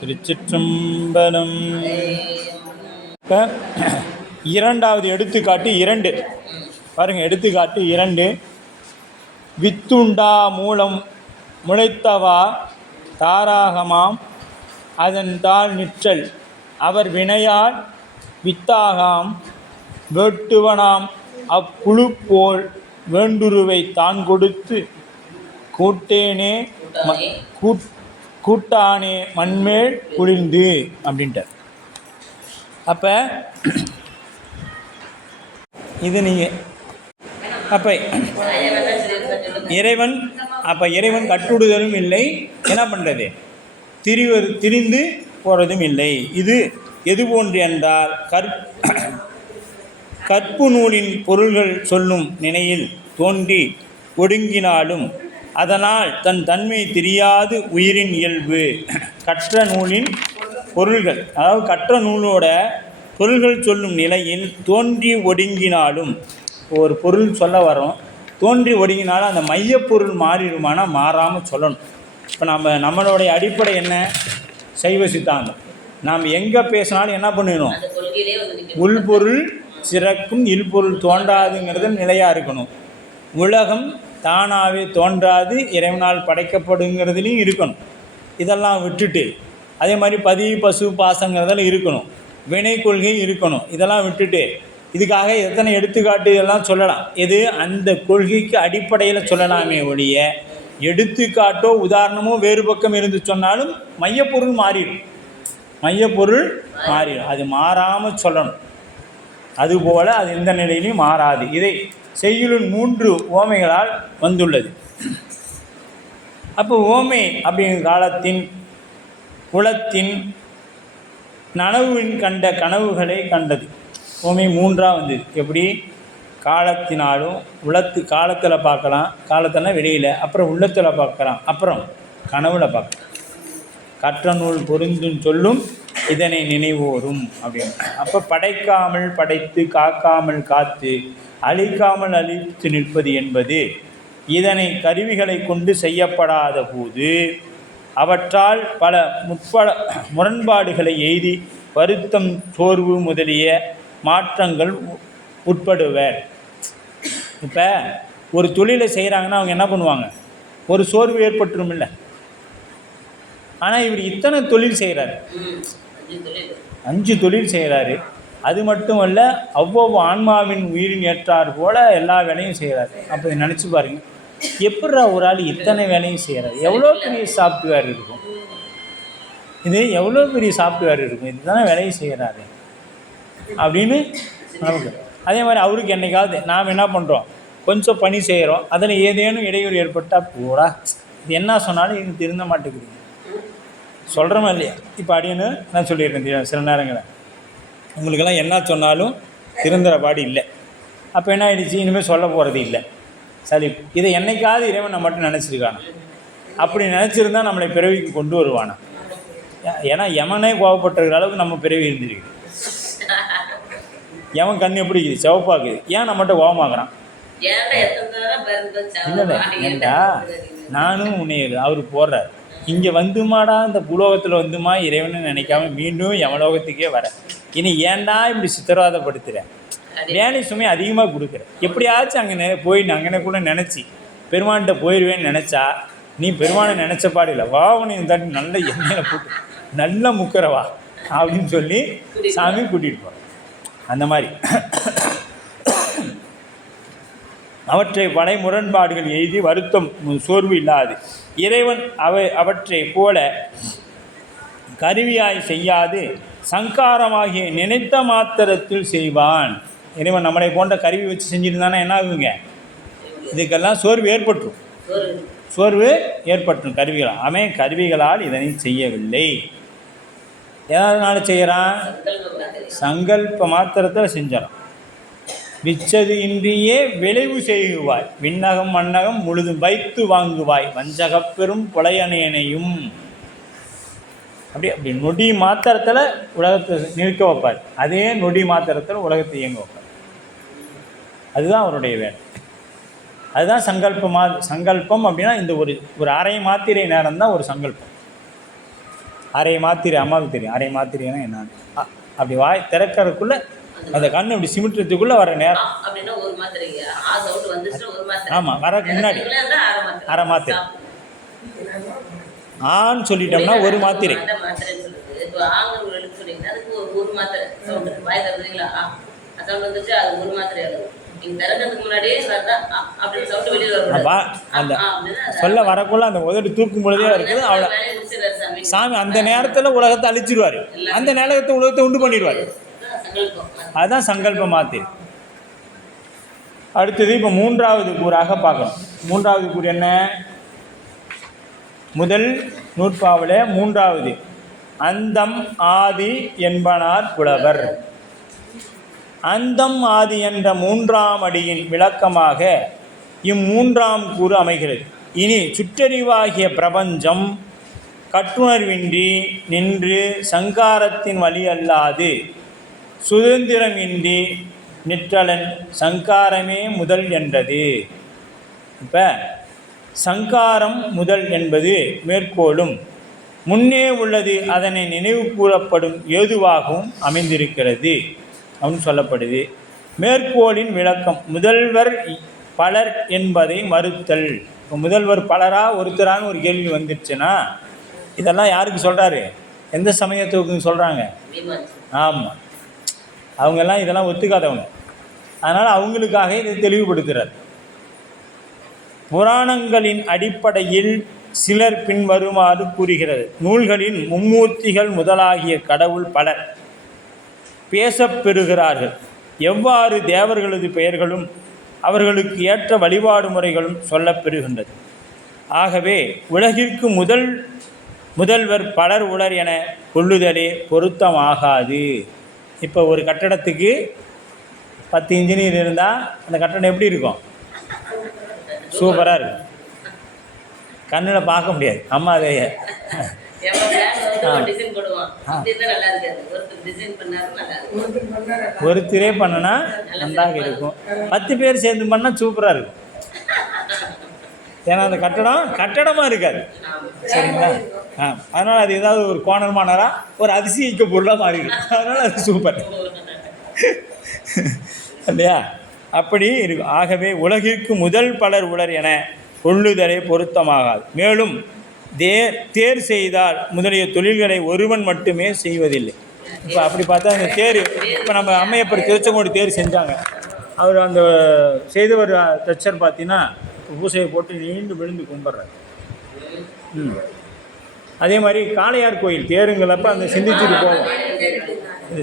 திருச்சிற்றம்பலம். இப்போ இரண்டாவது எடுத்துக்காட்டு 2 பாருங்க. எடுத்துக்காட்டு 2. வித்துண்டா மூலம் முளைத்தவா தாராகமாம் அதன் தாள் நிற்றல் அவர் வினையால் வித்தாகாம் வேட்டுவனாம் அப்புழு போல் வேண்டுருவை தான் கொடுத்து கூட்டேனே கூட்டானே மண்மேல் குளிர்ந்து அப்படின்ட்டார். அப்போ இது நீங்கள் அப்போ இறைவன் கட்டுடுதலும் இல்லை, என்ன பண்ணுறது, திரிந்து போகிறதும் இல்லை. இது எது போன்று என்றால் கற்பு நூலின் பொருள்கள் சொல்லும் நிலையில் தோன்றி ஒடுங்கினாலும் அதனால் தன் தன்மை தெரியாது உயிரின் இயல்பு. கற்ற நூலின் பொருள்கள், அதாவது கற்ற நூலோட பொருள்கள் சொல்லும் நிலையில் தோன்றி ஒடுங்கினாலும், ஒரு பொருள் சொல்ல வரோம், தோன்றி ஒடுங்கினாலும் அந்த மையப்பொருள் மாறிடுமானா மாறாமல் சொல்லணும். இப்போ நம்மளுடைய அடிப்படை என்ன? சைவ சித்தாந்தம். நாம் எங்கே பேசினாலும் என்ன பண்ணிடணும், உள்பொருள் சிறக்கும் இல்பொருள் தோன்றாதுங்கிறது நிலையாக இருக்கணும். உலகம் தானாகவே தோன்றாது இறைவனால் படைக்கப்படுங்கிறதுலையும் இருக்கணும். இதெல்லாம் விட்டுட்டு அதே மாதிரி பதி பசு பாசங்கிறதெல்லாம் இருக்கணும், வினை கொள்கை இருக்கணும். இதெல்லாம் விட்டுட்டு இதுக்காக எத்தனை எடுத்துக்காட்டு இதெல்லாம் சொல்லலாம். இது அந்த கொள்கைக்கு அடிப்படையில் சொல்லலாமே ஒழிய எடுத்துக்காட்டோ உதாரணமோ வேறு பக்கம் இருந்து சொன்னாலும் மையப்பொருள் மாறிடும். அது மாறாமல் சொல்லணும். அதுபோல் அது எந்த நிலையிலையும் மாறாது. இதை செய்யுளின் 3 ஓமைகளால் வந்துள்ளது. அப்போ ஓமை அப்படிங்கிற காலத்தின் குலத்தின் நனவுவின் கண்ட கனவுகளை கண்டது. ஓமை 3ஆக வந்தது. எப்படி? காலத்தினாலும் காலத்தில் பார்க்கலாம், காலத்தில்னா வெளியில், அப்புறம் உள்ளத்தில் பார்க்கலாம், அப்புறம் கனவுல பார்க்கலாம். கற்ற நூல் பொருந்தும் சொல்லும் இதனை நினைவோரும் அப்படின்னு. அப்போ படைக்காமல் படைத்து காக்காமல் காத்து அழிக்காமல் அழித்து நிற்பது என்பது இதனை கருவிகளை கொண்டு செய்யப்படாத போது அவற்றால் பல முரண்பாடுகளை எய்தி வருத்தம் சோர்வு முதலிய மாற்றங்கள் உட்படுவர். இப்போ ஒரு தொழிலை செய்கிறாங்கன்னா அவங்க என்ன பண்ணுவாங்க, ஒரு சோர்வு ஏற்பட்டுரும் இல்லை. ஆனால் இவர் இத்தனை தொழில் செய்கிறார், 5 தொழில் செய்கிறாரு. அது மட்டும் அல்ல, அவ்வளவு ஆன்மாவின் உயிரின் ஏற்றார் போல் எல்லா வேலையும் செய்கிறார். அப்போ நினச்சி பாருங்க, எப்படா ஒரு ஆள் இத்தனை வேலையும் செய்கிறார், எவ்வளோ பெரிய சாஃப்ட்வேர் இருக்கும், இதுதானே வேலையும் செய்கிறாரு அப்படின்னு நமக்கு. அதே மாதிரி அவருக்கு என்னைக்காவது நாம் என்ன பண்ணுறோம், கொஞ்சம் பணி செய்கிறோம், அதில் ஏதேனும் இடையூறு ஏற்பட்டால் பூரா இது என்ன சொன்னாலும் இது திருந்த மாட்டேங்குது, சொல்கிறோமா இல்லையா? இப்போ அப்படின்னு நான் சொல்லியிருக்கேன் சில நேரங்களில், உங்களுக்கெல்லாம் என்ன சொன்னாலும் திருந்துற பாடு இல்லை. அப்போ என்ன ஆகிடுச்சு, இனிமேல் சொல்ல போகிறது இல்லை. சரி, இதை என்னைக்காவது இறைவன் நம்ம மட்டும் நினச்சிருக்கானா? அப்படி நினச்சிருந்தா நம்மளை பிறவிக்கு கொண்டு வருவானா? ஏன்னா யமனே கோவப்பட்டிருக்கிற அளவுக்கு நம்ம பிறவி இருந்திருக்கு. யமன் கண் எப்படி இருக்குது, சிவப்பாக்குது, ஏன் நம்மகிட்ட கோபமாகறான்? இல்லை ஏண்டா நானும் உன்னை அவர் போடுறார், இங்கே வந்துமாடா இந்த பூலோகத்தில் வந்துமா இறைவனை நினைக்காம மீண்டும் யமலோகத்துக்கே வர, இனி ஏன்டா இப்படி சித்திரவாதப்படுத்துகிறேன், வேலை சுமையை அதிகமாக கொடுக்குறேன், எப்படியாச்சும் அங்கே போய் அங்கே கூட நினச்சி பெருமான்கிட்ட போயிடுவேன்னு நினச்சா நீ பெருமானை நினச்ச பாடு இல்லை, வா உன்னை தட்டி நல்ல எண்ணெயில் போட்டு நல்ல முக்கரவா அப்படின்னு சொல்லி சாமி கூட்டிகிட்டு போகிறேன். அந்த மாதிரி அவற்றை படை முரண்பாடுகள் எய்தி வருத்தம் சோர்வு இல்லாது இறைவன் அவற்றை போல கருவியாய் செய்யாது சங்காரமாகிய நினைத்த மாத்திரத்தில் செய்வான். இறைவன் நம்மளை போன்ற கருவி வச்சு செஞ்சுருந்தானே என்ன ஆகுங்க, இதுக்கெல்லாம் சோர்வு ஏற்பட்டுரும் கருவிகளால். அவன் கருவிகளால் இதனை செய்யவில்லை. எதனால செய்கிறான்? சங்கல்ப மாத்திரத்தில் செஞ்சான். விச்சது இன்றியே விளைவு செய்குவாய், விண்ணகம் மண்ணகம் முழுதும் வைத்து வாங்குவாய், வஞ்சகப்பெரும் புலையனேனையும். அப்படி நொடி மாத்திரத்தில் உலகத்தை நிற்க வைப்பார், அதே நொடி மாத்திரத்தில் உலகத்தை இயங்க வைப்பார். அதுதான் அவருடைய வேலை. அதுதான் சங்கல்பம் அப்படின்னா இந்த ஒரு அரை மாத்திரை நேரம் தான் ஒரு சங்கல்பம். அரை மாத்திரை அம்மாவுக்கு தெரியும். அரை மாத்திரைன்னா என்ன, அப்படி வாய் திறக்கிறதுக்குள்ளே அந்த கண் அப்படி சிமிட்டுறதுக்குள்ளே வர நேரம். ஆமாம், வரக்கு முன்னாடி அரை மாத்திரை. ஆன்னு சொல்லிட்டோம்னா ஒரு மாத்திரை. அந்த சொல்ல வரக்குள்ள அந்த உதடு தூக்கும் பொழுதே இருக்குது. அவ்வளோ சாமி அந்த நேரத்தில் உலகத்தை அழிச்சிருவார். அந்த நேரத்தை உலகத்தை உண்டு பண்ணிடுவார். அதுதான் சங்கல்ப மாத்திரை. அடுத்தது இப்போ மூன்றாவது கூறாக பார்க்கணும். மூன்றாவது கூறு என்ன? முதல் நூற்பாவில் மூன்றாவது அந்தம் ஆதி என்பனார் புலவர். அந்தம் ஆதி என்ற மூன்றாம் அடியின் விளக்கமாக இம்மூன்றாம் கூறு அமைகிறது. இனி சுற்றறிவாகிய பிரபஞ்சம் கட்டுணர்வின்றி நின்று சங்காரத்தின் வழி அல்லாது சுதந்திரமின்றி நிற்றலன் சங்காரமே முதல் என்றது. இப்போ சங்காரம் முதல் என்பது மேற்கோளும் முன்னே உள்ளது அதனை நினைவு கூறப்படும் ஏதுவாகவும் அமைந்திருக்கிறது அப்படின்னு சொல்லப்படுது. மேற்கோளின் விளக்கம் முதல்வர் பலர் என்பதை மறுத்தல். இப்போ முதல்வர் பலரா ஒருத்தரான்னு ஒரு கேள்வி வந்துடுச்சுன்னா இதெல்லாம் யாருக்கு சொல்கிறாரு? எந்த சமயத்துக்கு சொல்கிறாங்க? ஆமாம், அவங்கெல்லாம் இதெல்லாம் ஒத்துக்காதவங்க. அதனால் அவங்களுக்காக இதை தெளிவுபடுத்துகிறார். புராணங்களின் அடிப்படையில் சிலர் பின்வருமாறு கூறுகிறது. நூல்களின் மும்மூர்த்திகள் முதலாகிய கடவுள் பலர் பேசப்பெறுகிறார்கள். எவ்வாறு தேவர்களது பெயர்களும் அவர்களுக்கு ஏற்ற வழிபாடு முறைகளும் சொல்லப்பெறுகின்றது. ஆகவே உலகிற்கு முதல்வர் பலர் உலர் என கொள்ளுதலே பொருத்தமாகாது. இப்போ ஒரு கட்டடத்துக்கு 10 இன்ஜினியர் இருந்தால் அந்த கட்டடம் எப்படி இருக்கும்? சூப்பராக இருக்கும். கண்ணில் பார்க்க முடியாது. அம்மா அதைய ஒருத்தரே பண்ணனா நன்றாக இருக்கும். 10 பேர் சேர்ந்து பண்ணால் சூப்பராக இருக்கும். ஏன்னா அந்த கட்டடமாக இருக்காது. சரிங்களா? அதனால் அது ஏதாவது ஒரு கோணமானரா ஒரு அதிசயிக்க பொருளாக மாறிடும். அதனால் அது சூப்பர் இல்லையா? அப்படி இருக்கும். ஆகவே உலகிற்கு முதல் பலர் உலர் என கொள்ளுதலை பொருத்தமாகாது. மேலும் தேர் செய்தால் முதலிய தொழில்களை ஒருவன் மட்டுமே செய்வதில்லை. இப்போ அப்படி பார்த்தா இந்த தேர், இப்போ நம்ம அம்மையப்பர் திருச்செங்கோடு தேர் செஞ்சாங்க. அவர் அந்த செய்தவர் தச்சர் பார்த்தீங்கன்னா பூசையை போட்டு நீண்டு விழுந்து கும்பிட்றாரு. அதே மாதிரி காளையார் கோயில் தேருங்களப்போ அந்த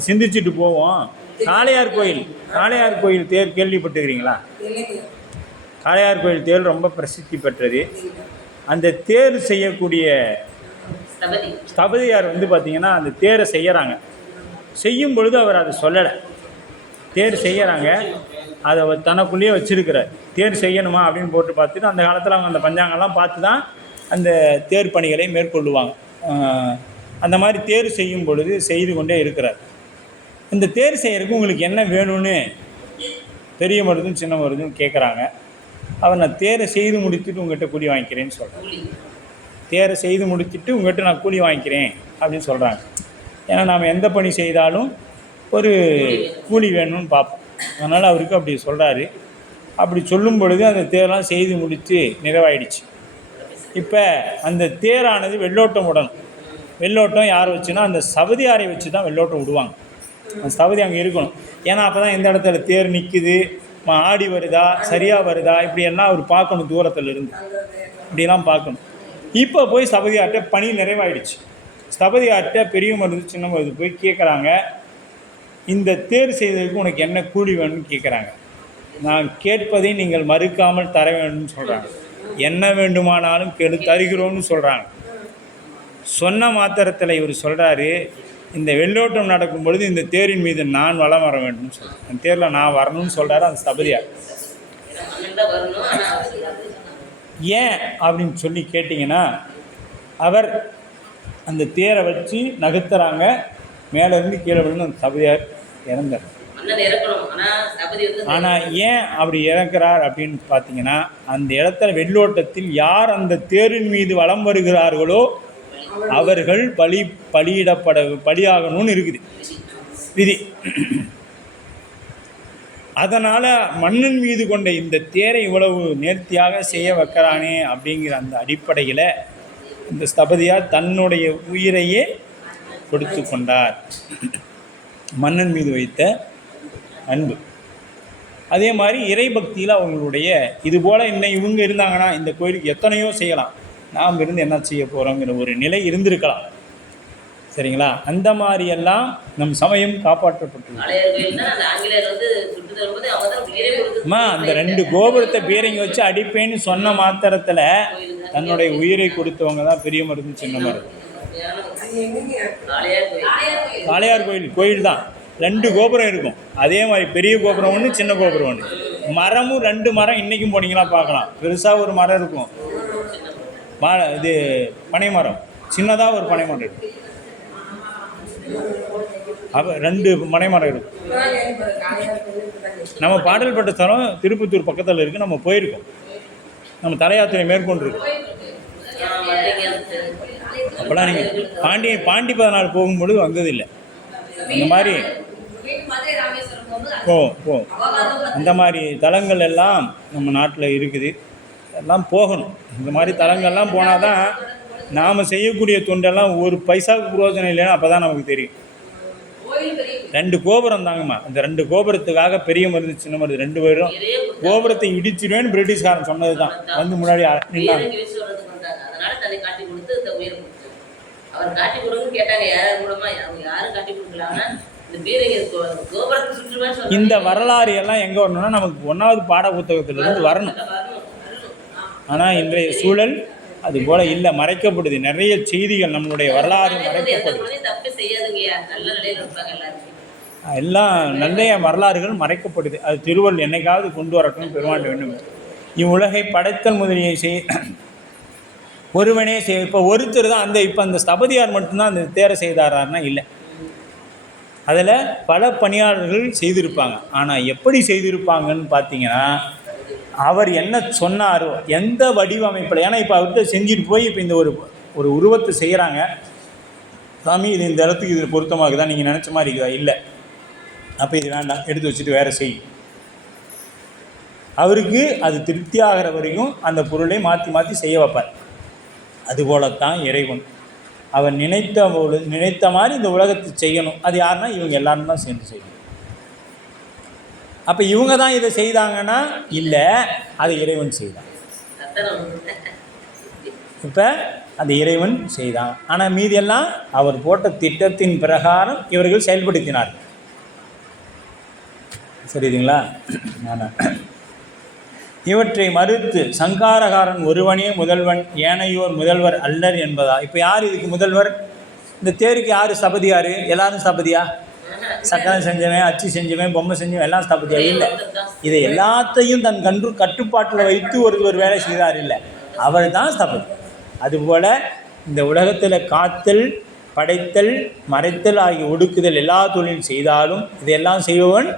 சிந்திச்சுட்டு போவோம். காளையார் கோயில் தேர் கேள்விப்பட்டுக்கிறீங்களா? காளையார் கோயில் தேர் ரொம்ப பிரசித்தி பெற்றது. அந்த தேர் செய்யக்கூடிய ஸ்தபதியார் பார்த்திங்கன்னா அந்த தேரை செய்யும் பொழுது அவர் அதை சொல்லலை. தேர் செய்கிறாங்க, அதை அவர் தனக்குள்ளேயே வச்சுருக்கிறார். தேர் செய்யணுமா அப்படின்னு போட்டு பார்த்துட்டு அந்த காலத்தில் அவங்க அந்த பஞ்சாங்கெல்லாம் பார்த்து தான் அந்த தேர் பணிகளை மேற்கொள்ளுவாங்க. அந்த மாதிரி தேர் செய்யும் பொழுது செய்து கொண்டே இருக்கிறார். இந்த தேர் செய்யறதுக்கு உங்களுக்கு என்ன வேணும்னு பெரிய மருதும் சின்ன மருதும் கேட்குறாங்க. அவர் நான் தேரை செய்து முடித்துட்டு உங்கள்கிட்ட கூலி வாங்கிக்கிறேன்னு சொல்கிறேன். தேரை செய்து முடித்துட்டு உங்கள்கிட்ட நான் கூலி வாங்கிக்கிறேன் அப்படின்னு சொல்கிறாங்க. ஏன்னா நாம் எந்த பணி செய்தாலும் ஒரு கூலி வேணும்னு பார்ப்போம். அதனால் அவருக்கு அப்படி சொல்கிறாரு. அப்படி சொல்லும் பொழுது அந்த தேரெலாம் செய்து முடித்து நிறைவாயிடுச்சு. இப்போ அந்த தேரானது வெள்ளோட்டம் விடணும். வெள்ளோட்டம் யார் வச்சுன்னா அந்த சபதியாரை வச்சு தான் வெள்ளோட்டம் விடுவாங்க. அந்த சபதி அங்கே இருக்கணும். ஏன்னா அப்போ தான் எந்த இடத்துல தேர் நிற்குது, ஆடி வருதா, சரியாக வருதா, இப்படியெல்லாம் அவர் பார்க்கணும். தூரத்தில் இருந்து இப்படிலாம் பார்க்கணும். இப்போ போய் சபதியார்கிட்ட பணி நிறைவாயிடுச்சு. சபதியார்கிட்ட பெரிய மருது சின்ன மருது போய் கேட்குறாங்க, இந்த தேர் செய்ததுக்கு உனக்கு என்ன கூலி வேணும்னு கேட்குறாங்க. நான் கேட்பதை நீங்கள் மறுக்காமல் தர வேண்டும்னு சொல்கிறாங்க. என்ன வேண்டுமானாலும் தருகிறோன்னு சொல்கிறாங்க. சொன்ன மாத்திரத்தில் இவர் சொல்கிறாரு, இந்த வெள்ளோட்டம் நடக்கும் பொழுது இந்த தேரின் மீது நான் வலம் வர வேண்டும்னு சொல்கிறேன். அந்த தேரில் நான் வரணும்னு சொல்கிறாரு அந்த சபதியார். ஏன் அப்படின்னு சொல்லி கேட்டிங்கன்னா, அவர் அந்த தேரை வச்சு நகர்த்துறாங்க. மேலேருந்து கீழே விழுந்து அந்த சபதியார் இறந்தார். ஆனால் ஏன் அப்படி இறக்குறார் அப்படின்னு பார்த்தீங்கன்னா, அந்த இடத்துல வெள்ளோட்டத்தில் யார் அந்த தேரின் மீது வலம் வருகிறார்களோ அவர்கள் பலியாகணும்னு இருக்குது விதி. அதனால் மண்ணின் மீது கொண்ட இந்த தேரை இவ்வளவு நேர்த்தியாக செய்ய வைக்கிறானே அப்படிங்கிற அந்த அடிப்படையில் இந்த ஸ்தபதியார் தன்னுடைய உயிரையே கொடுத்து கொண்டார். மன்னன் மீது வைத்த அன்பு. அதே மாதிரி இறை பக்தியில் அவங்களுடைய இதுபோல் இன்னும் இவங்க இருந்தாங்கன்னா இந்த கோயிலுக்கு எத்தனையோ செய்யலாம், நாம் இருந்து என்ன செய்ய போகிறோங்கிற ஒரு நிலை இருந்திருக்கலாம். சரிங்களா? அந்த மாதிரியெல்லாம் நம் சமயம் காப்பாற்றப்பட்டுள்ளது. அந்த 2 கோபுரத்தை பீரங்கி வச்சு அடிப்பேன்னு சொன்ன மாத்திரத்தில் தன்னுடைய உயிரை கொடுத்தவங்க தான் பெரிய மருந்து சின்ன மருந்து. காளையார் கோயில் தான் 2 கோபுரம் இருக்கும். அதே மாதிரி பெரிய கோபுரம் ஒன்று, சின்ன கோபுரம் ஒன்று. மரமும் 2 மரம் இன்றைக்கும் போனீங்கன்னா பார்க்கலாம். பெருசாக ஒரு மரம் இருக்கும், இது பனை மரம். சின்னதாக ஒரு பனை மரம் இருக்கும். அப்போ 2 மனை மரம் இருக்கும். நம்ம பாடல் பட்ட ஸ்தலம் திருப்பத்தூர் பக்கத்தில் இருக்குது. நம்ம போயிருக்கோம். நம்ம தலையாத்திரை மேற்கொண்டு இருக்கோம். அப்போலாம் நீங்கள் பாண்டி 14 போகும்பொழுது வந்ததில்லை. இந்த மாதிரி இந்த மாதிரி தலங்கள் எல்லாம் நம்ம நாட்டில் இருக்குது. எல்லாம் போகணும். இந்த மாதிரி தலங்கள்லாம் போனால் தான் நாம் செய்யக்கூடிய தொண்டெல்லாம் ஒரு பைசாவுக்கு பிரயோஜனம் இல்லைன்னா அப்போ தான் நமக்கு தெரியும். 2 கோபுரம் தாங்கம்மா. அந்த 2 கோபுரத்துக்காக பெரிய மருந்து சின்ன மருந்து 2 பேரும் கோபுரத்தை இடிச்சிடுவேன்னு பிரிட்டிஷ்காரன் சொன்னது தான். வந்து முன்னாடி நின்னாங்க. இந்த வரலாறு எல்லாம் எங்கே வரணும்னா நமக்கு 1வது பாட புத்தகத்திலிருந்து வரணும். ஆனால் இன்றைய சூழல் அது போல் இல்லை, மறைக்கப்படுது. நிறைய செய்திகள் நம்மளுடைய வரலாறு மறைக்கப்படுது. எல்லாம் நல்ல வரலாறுகள் மறைக்கப்படுது. அது திருவள்ளுவர் என்னைக்காவது கொண்டு வரட்டும், பெருமாண்ட வேண்டும். இவ்வுலகை படைத்தல் முதலியை ஒருவனே இப்போ ஒருத்தர் தான் அந்த ஸ்தபதியார் மட்டும்தான் அந்த தேரை செய்தாரான்னா இல்லை. அதில் பல பணியாளர்கள் செய்திருப்பாங்க. ஆனால் எப்படி செய்திருப்பாங்கன்னு பார்த்தீங்கன்னா, அவர் என்ன சொன்னாரோ எந்த வடிவமைப்பில், ஏன்னா இப்போ அவர்கிட்ட செஞ்சுட்டு போய் இப்போ இந்த ஒரு உருவத்தை செய்கிறாங்க. சாமி இது இந்த இடத்துக்கு இது பொருத்தமாகுதா, நீங்கள் நினச்ச மாதிரி இருக்குதா, இல்லை, அப்போ இது வேண்டாம், எடுத்து வச்சுட்டு வேறு செய். அவருக்கு அது திருப்தி ஆகிற வரைக்கும் அந்த பொருளை மாற்றி மாற்றி செய்ய வைப்பார். அதுபோலத்தான் இறைவன் அவர் நினைத்த மாதிரி இந்த உலகத்தை செய்யணும். அது யாருன்னா இவங்க எல்லாரும் தான் சேர்ந்து செய்யணும். அப்போ இவங்க தான் இதை செய்தாங்கன்னா இல்லை, அதை இறைவன் செய்தான். இப்போ அந்த இறைவன் செய்தான். ஆனால் மீதியெல்லாம் அவர் போட்ட திட்டத்தின் பிரகாரம் இவர்கள் செயல்படுத்தினார்கள். சரிங்களா? இவற்றை மறுத்து சங்காரகாரன் ஒருவனே முதல்வன், ஏனையோர் முதல்வர் அல்லர் என்பதா. இப்போ யார் இதுக்கு முதல்வர்? இந்த தேருக்கு யார் ஸ்தபதியார்? எல்லாரும் ஸ்தபதியா? சக்கரம் செஞ்சவன், அச்சு செஞ்சவன், பொம்மை செஞ்சவன் எல்லாம் ஸ்தபதியா? இல்லை. இதை எல்லாத்தையும் தன் கட்டுப்பாட்டில் வைத்து ஒரு வேலை செய்தார். இல்லை, அவர் தான் ஸ்தபதி. அதுபோல் இந்த உலகத்தில் காத்தல், படைத்தல், மறைத்தல் ஆகிய ஒடுக்குதல் எல்லா தொழிலும் செய்தாலும் இதையெல்லாம் செய்பவன்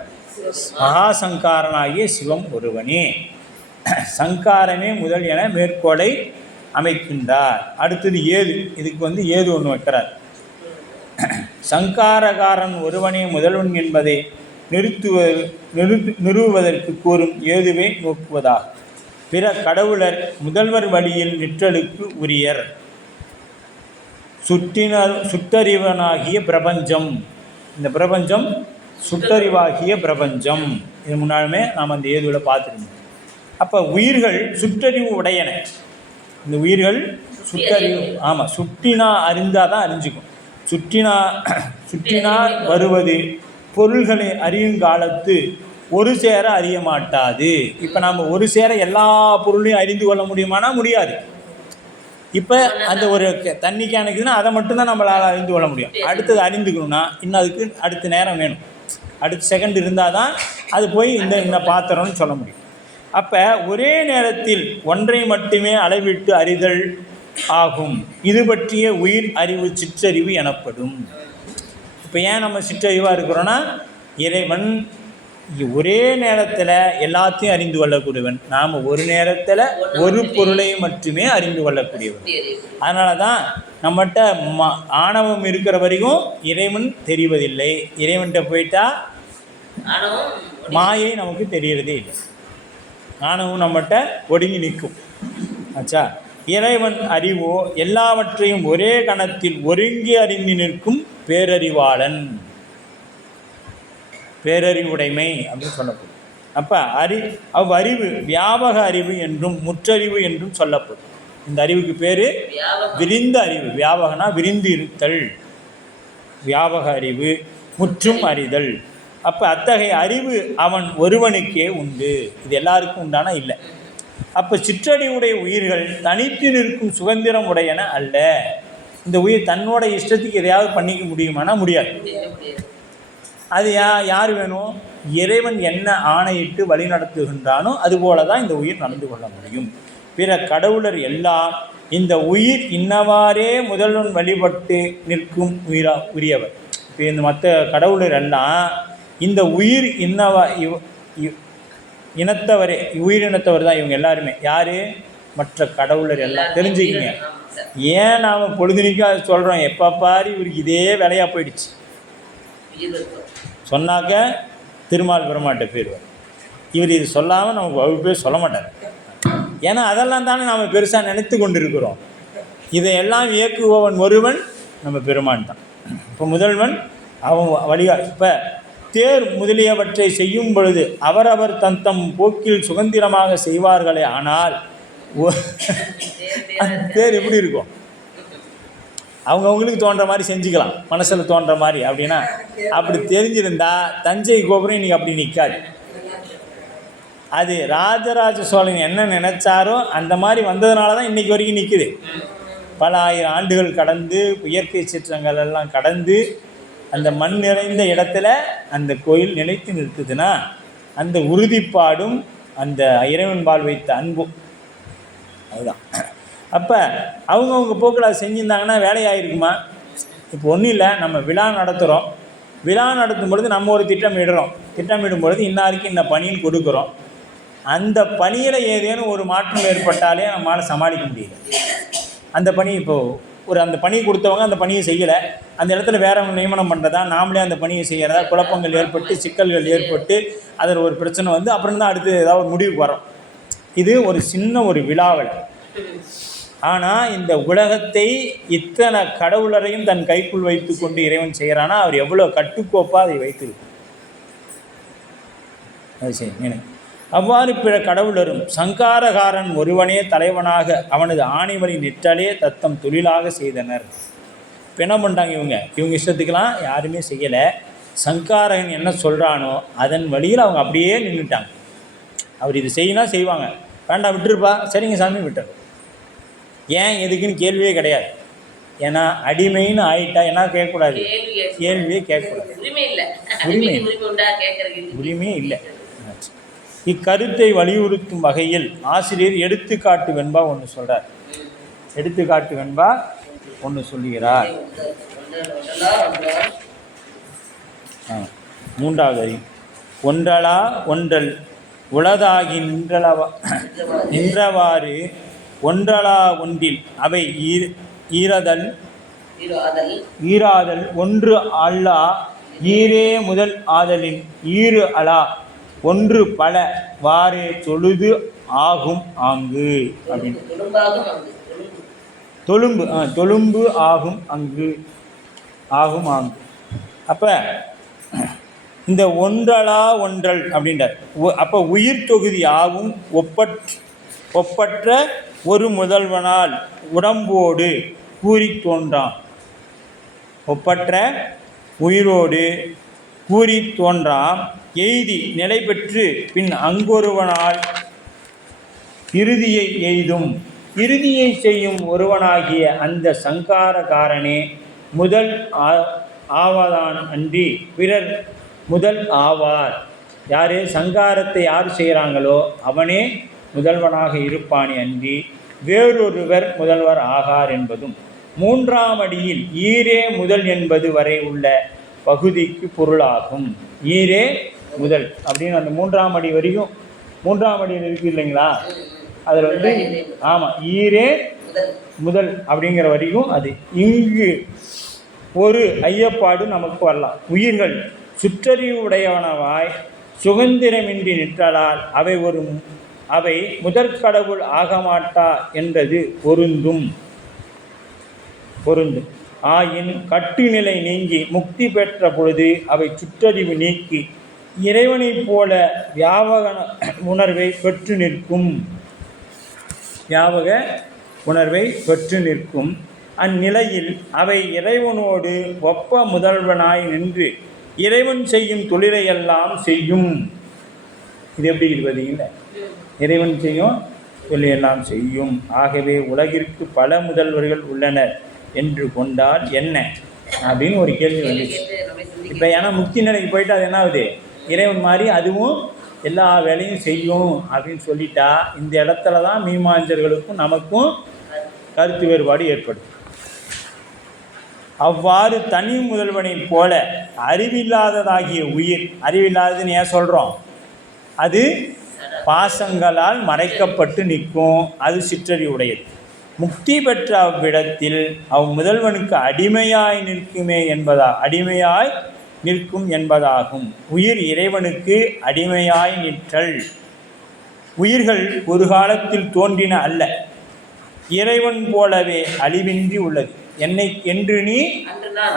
மகாசங்காரனாகிய சிவம் ஒருவனே. சங்காரமே முதல் என மேற்கோளை அமைக்கின்றார். அடுத்தது ஏது. இதுக்கு ஏது ஒன்று வைக்கிறார். சங்காரகாரன் ஒருவனே முதல்வன் என்பதை நிறுவுவதற்கு கூறும் ஏதுவே நோக்குவதாகும். பிற கடவுளர் முதல்வர் வழியில் நிற்றலுக்கு உரியர். சுட்டறிவனாகிய பிரபஞ்சம். இந்த பிரபஞ்சம் சுட்டறிவாகிய பிரபஞ்சம். இது முன்னாலுமே நாம் அந்த ஏதுவில் பார்த்துருந்தோம். அப்போ உயிர்கள் சுற்றறிவு உடையன. இந்த உயிர்கள் சுற்றறிவு, ஆமாம், சுற்றினா அறிந்தால் தான் அறிஞ்சிக்கும். சுற்றினா வருவது பொருள்களை அறியும் காலத்து ஒரு சேர அறிய மாட்டாது. இப்போ நாம் ஒரு சேர எல்லா பொருளையும் அறிந்து கொள்ள முடியுமானா முடியாது. இப்போ அந்த ஒரு தண்ணி கேனுக்குதுன்னா அதை மட்டும்தான் நம்மளால் அறிந்து கொள்ள முடியும். அடுத்தது அறிந்துக்கணும்னா இன்னும் அதுக்கு அடுத்த நேரம் வேணும், அடுத்த செகண்ட் இருந்தால் தான் அது போய் இந்த பாத்திரம்னு சொல்ல முடியும். அப்போ ஒரே நேரத்தில் ஒன்றை மட்டுமே அளவிட்டு அறிதல் ஆகும். இது பற்றிய உயிர் அறிவு சிற்றறிவு எனப்படும். இப்போ ஏன் நம்ம சிற்றறிவாக இருக்கிறோன்னா இறைவன் ஒரே நேரத்தில் எல்லாத்தையும் அறிந்து கொள்ளக்கூடியவன். நாம் ஒரு நேரத்தில் ஒரு பொருளை மட்டுமே அறிந்து கொள்ளக்கூடியவன். அதனால தான் நம்மகிட்ட ஆணவம் இருக்கிற வரைக்கும் இறைவன் தெரிவதில்லை. இறைவன்கிட்ட போயிட்டா மாயை நமக்கு தெரியறதே இல்லை. ஆணவம் நம்மகிட்ட ஒடுங்கி நிற்கும். ஆச்சா, இறைவன் அறிவோ எல்லாவற்றையும் ஒரே கணத்தில் ஒருங்கி அறிந்து நிற்கும் பேரறிவாளன், பேரறிவுடைமை அப்படின்னு சொல்லப்படும். அப்போ அவ்வறிவு வியாபக அறிவு என்றும் முற்றறிவு என்றும் சொல்லப்படும். இந்த அறிவுக்கு பேர் விரிந்த அறிவு. வியாபகனா விரிந்து இருத்தல், வியாபக அறிவு, முற்றும் அறிதல். அப்போ அத்தகைய அறிவு அவன் ஒருவனுக்கே உண்டு. இது எல்லாருக்கும் உண்டானா இல்லை. அப்போ சிற்றறிவுடைய உயிர்கள் தனித்து நிற்கும் சுதந்திரம் உடையன அல்ல. இந்த உயிர் தன்னோட இஷ்டத்துக்கு எதையாவது பண்ணிக்க முடியுமானா முடியாது. அது யார் வேணும்? இறைவன் என்ன ஆணையிட்டு வழி நடத்துகின்றானோ அதுபோல தான் இந்த உயிர் நடந்து கொள்ள முடியும். பிற கடவுளர் எல்லாம் இந்த உயிர் இன்னவாறே முதல்வன் வழிபட்டு நிற்கும் உரியவர். இப்போ இந்த மற்ற கடவுளர் எல்லாம் இந்த உயிர் இனத்தவரே, உயிரினத்தவர் தான் இவங்க எல்லாருமே. யார்? மற்ற கடவுளர் எல்லாம். தெரிஞ்சுக்கிங்க. ஏன் நாம் பொழுதுனிக்காக சொல்கிறோம்? எப்போ பாரு இவருக்கு இதே வேலையாக போயிடுச்சு. சொன்னாக்க திருமால் பெருமாட்ட போயிடுவார். இவர் இது சொல்லாமல் நமக்கு வகுப்பே சொல்ல மாட்டார். ஏன்னா அதெல்லாம் தானே நாம் பெருசாக நினைத்து கொண்டு இருக்கிறோம். இதையெல்லாம் இயக்குபவன் ஒருவன் நம்ம பெருமான் தான். இப்போ முதல்வன் அவன் வழியா. இப்போ தேர் முதலியவற்றை செய்யும் பொழுது அவரவர் தம் போக்கில் சுதந்திரமாக செய்வார்களே. ஆனால் தேர் எப்படி இருக்கும்? அவங்கவுங்களுக்கு தோன்ற மாதிரி செஞ்சுக்கலாம், மனசில் தோன்ற மாதிரி. அப்படின்னா அப்படி தெரிஞ்சிருந்தா தஞ்சை கோபுரம் இன்றைக்கி அப்படி நிற்காது. அது ராஜராஜ சோழன் என்ன நினச்சாரோ அந்த மாதிரி வந்ததுனால தான் இன்றைக்கி வரைக்கும் நிற்குது. பல ஆயிரம் ஆண்டுகள் கடந்து இயற்கை சீற்றங்கள் எல்லாம் கடந்து அந்த மண் நிறைந்த இடத்துல அந்த கோயில் நிலைத்து நிற்குதுன்னா அந்த உறுதிப்பாடும் அந்த இறைவன்பால் வைத்த அன்பும் அதுதான். அப்போ அவங்கவுங்க போக்கில் அதை செஞ்சுருந்தாங்கன்னா வேலையாயிருக்குமா? இப்போ ஒன்றும் இல்லை, நம்ம விழா நடத்துகிறோம். விழா நடத்தும் பொழுது நம்ம ஒரு திட்டமிடுறோம். திட்டமிடும் பொழுது இன்னாருக்கு இந்த பணின்னு கொடுக்குறோம். அந்த பணியில் ஏதேனும் ஒரு மாற்றம் ஏற்பட்டாலே நம்மளால் சமாளிக்க முடியல. அந்த பணி இப்போது அந்த பணி கொடுத்தவங்க அந்த பணியை செய்யலை, அந்த இடத்துல வேற நியமனம் பண்ணுறதா, நாமளே அந்த பணியை செய்கிறதா, குழப்பங்கள் ஏற்பட்டு சிக்கல்கள் ஏற்பட்டு அதில் ஒரு பிரச்சனை வந்து அப்புறம் தான் அடுத்து ஏதாவது ஒரு முடிவுக்கு வரோம். இது ஒரு சின்ன ஒரு விழாவில். ஆனால் இந்த உலகத்தை இத்தனை கடவுளரையும் தன் கைக்குள் வைத்து கொண்டு இறைவன் செய்கிறானா அவர் எவ்வளோ கட்டுக்கோப்பாக அதை வைத்திருக்கும். அது சரி. அவ்வாறு பிற கடவுளரும் சங்காரகாரன் ஒருவனே தலைவனாக அவனது ஆணைவழி நிற்றலே தத்தம் தொழிலாக செய்தனர். இப்போ என்ன பண்ணிட்டாங்க? இவங்க இஷ்டத்துக்கெல்லாம் யாருமே செய்யலை. சங்காரகன் என்ன சொல்கிறானோ அதன் வழியில் அவங்க அப்படியே நின்றுட்டாங்க. அவர் இது செய்யினா செய்வாங்க, வேண்டாம் விட்டுருப்பா, சரிங்க சாமி விட்டுரு. ஏன் எதுக்குன்னு கேள்வியே கிடையாது. ஏன்னா அடிமைன்னு ஆயிட்டா என்ன கேட்கக்கூடாது? கேள்வியே கேட்கக்கூடாது. உரிமையே இல்லை. இக்கருத்தை வலியுறுத்தும் வகையில் ஆசிரியர் எடுத்துக்காட்டு வெண்பா ஒன்று சொல்கிறார். எடுத்துக்காட்டு வெண்பா ஒன்று சொல்லுகிறார். மூன்றாவது வரி. ஒன்றலா ஒன்றல் உளதாகி நின்றவாறு ஒன்றலா ஒன்றில் அவை ஈராதல் ஒன்று அல்லா ஈரே முதல் ஆதலின் ஈறு அலா ஒன்று பல வாரே தொழுது ஆகும் ஆங்கு அப்படின்னு. தொழும்பு ஆகும் அங்கு ஆகும் ஆங்கு. அப்போ இந்த ஒன்றலா ஒன்றல் அப்படின்றார். அப்போ உயிர் தொகுதி ஆகும் ஒப்பற்ற ஒரு முதல்வனால் உடம்போடு கூறி தோன்றான். ஒப்பற்ற உயிரோடு கூறி தோன்றாம் எய்தி நிலை பெற்று பின் அங்கொருவனால் இறுதியை எய்தும். இறுதியை செய்யும் ஒருவனாகிய அந்த சங்காரகாரனே முதல் ஆவதான் அன்றி பிறர் முதல் ஆவார். யார் சங்காரத்தை யார் செய்கிறாங்களோ அவனே முதல்வனாக இருப்பானே அன்றி வேறொருவர் முதல்வர் ஆகார் என்பதும். மூன்றாம் அடியில் ஈரே முதல் என்பது வரை உள்ள பகுதிக்கு பொருளாகும். ஈரே முதல் அப்படின்னு அந்த 3ஆம் அடி வரைக்கும் 3ஆம் அடியில் இருக்குது இல்லைங்களா, அதில் ஆமாம் ஈரே முதல் அப்படிங்கிற வரைக்கும் அது. இங்கு ஒரு ஐயப்பாடு நமக்கு வரலாம். உயிர்கள் சுற்றறிவு உடையவனவாய் சுதந்திரமின்றி நிற்றலால் அவை முதற்கடவுள் ஆகமாட்டா என்றது பொருந்தும். ஆயின் கட்டுநிலை நீங்கி முக்தி பெற்ற பொழுது அவை சுற்றறிவு நீக்கி இறைவனைப் போல வியாபக உணர்வை பெற்று நிற்கும். அந்நிலையில் அவை இறைவனோடு ஒப்ப முதல்வனாய் நின்று இறைவன் செய்யும் தொழிலையெல்லாம் செய்யும். இது எப்படி பார்த்தீங்களா, இறைவன் செய்யும் தொழிலையெல்லாம் செய்யும். ஆகவே உலகிற்கு பல முதல்வர்கள் உள்ளனர் என்று கொண்டால் என்ன அப்படின்னு ஒரு கேள்வி வந்துச்சு. இப்போ ஏன்னா முக்தி நிலைக்கு போயிட்டு அது என்ன ஆகுது, இறைவன் மாதிரி அதுவும் எல்லா வேலையும் செய்யும் அப்படின்னு சொல்லிட்டா இந்த இடத்துல தான் மீமாஞ்சர்களுக்கும் நமக்கும் கருத்து வேறுபாடு ஏற்படும். அவ்வாறு தனி முதல்வனைப் போல அறிவில்லாததாகிய உயிர், அறிவில்லாததுன்னு ஏன் சொல்கிறோம், அது பாசங்களால் மறைக்கப்பட்டு நிற்கும், அது சிற்றறிவுடையது. முக்தி பெற்ற அவ்விடத்தில் முதல்வனுக்கு அடிமையாய் நிற்கும் என்பதாகும். உயிர் இறைவனுக்கு அடிமையாய் நிற்றல். உயிர்கள் ஒரு காலத்தில் தோன்றின அல்ல, இறைவன் போலவே அழிவின்றி உள்ளது. என்று நீ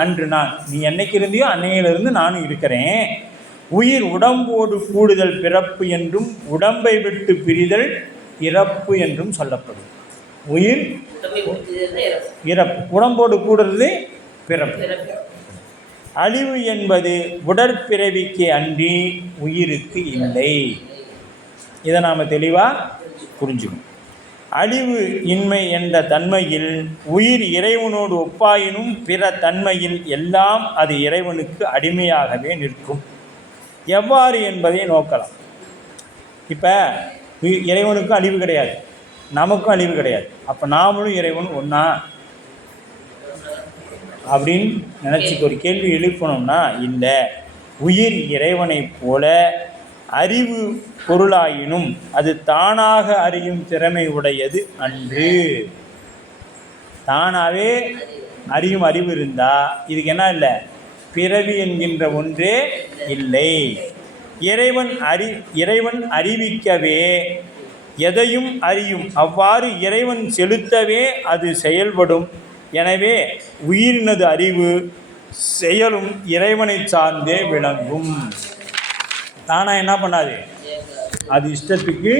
அன்று நான், நீ என்னைக்கு இருந்தியோ அன்னையிலிருந்து நானும் இருக்கிறேன். உயிர் உடம்போடு கூடுதல் பிறப்பு என்றும் உடம்பை விட்டு பிரிதல் இறப்பு என்றும் சொல்லப்படும். உயிர் இறப்பு, உடம்போடு கூடுறது பிறப்பு. அழிவு என்பது உடற்பிறவிக்கு அன்றி உயிருக்கு இல்லை. இதை நாம் தெளிவாக புரிஞ்சுக்கணும். அழிவு இன்மை என்ற தன்மையில் உயிர் இறைவனோடு ஒப்பாயினும் பிற தன்மையில் எல்லாம் அது இறைவனுக்கு அடிமையாகவே நிற்கும். எவ்வாறு என்பதை நோக்கலாம். இப்போ இறைவனுக்கும் அழிவு கிடையாது, நமக்கும் அழிவு கிடையாது. அப்போ நாமளும் இறைவன் ஒன்றா அப்படின்னு நினச்சிக்க ஒரு கேள்வி எழுப்பணும்னா இல்லை. உயிர் இறைவனைப் போல அறிவு பொருளாயினும் அது தானாக அறியும் திறமை உடையது அன்று. தானாகவே அறியும் அறிவு இருந்தால் இதுக்கு என்ன இல்லை, பிறவி என்கின்ற ஒன்றே இல்லை. இறைவன் அறிவிக்கவே எதையும் அறியும், அவ்வாறு இறைவன் செலுத்தவே அது செயல்படும். எனவே உயிரினது அறிவு செயலும் இறைவனை சார்ந்தே விளங்கும். தானாக என்ன பண்ணாது, அது இஷ்டத்துக்கு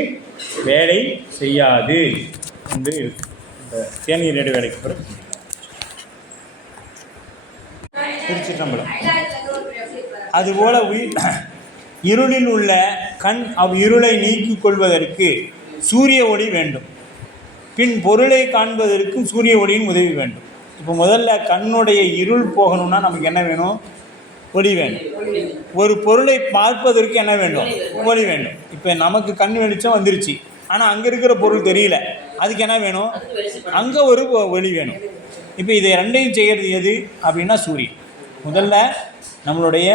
வேலை செய்யாது என்று இந்த தேநீர் இடைவேளைக்கு பிறகு திருச்சிற்றம்பலம். அதுபோல இருளில் உள்ள கண் இருளை நீக்கிக் கொள்வதற்கு சூரிய ஒளி வேண்டும். பின் பொருளை காண்பதற்கும் சூரிய ஒளியின் உதவி வேண்டும். இப்போ முதல்ல கண்ணுடைய இருள் போகணும்னா நமக்கு என்ன வேணும், ஒளி வேணும். ஒரு பொருளை பார்ப்பதற்கு என்ன வேண்டும், ஒளி வேண்டும். இப்போ நமக்கு கண் வெளிச்சம் வந்துருச்சு, ஆனால் அங்கே இருக்கிற பொருள் தெரியல, அதுக்கு என்ன வேணும், அங்கே ஒரு ஒளி வேணும். இப்போ இதை ரெண்டையும் செய்கிறது எது அப்படின்னா சூரியன். முதல்ல நம்மளுடைய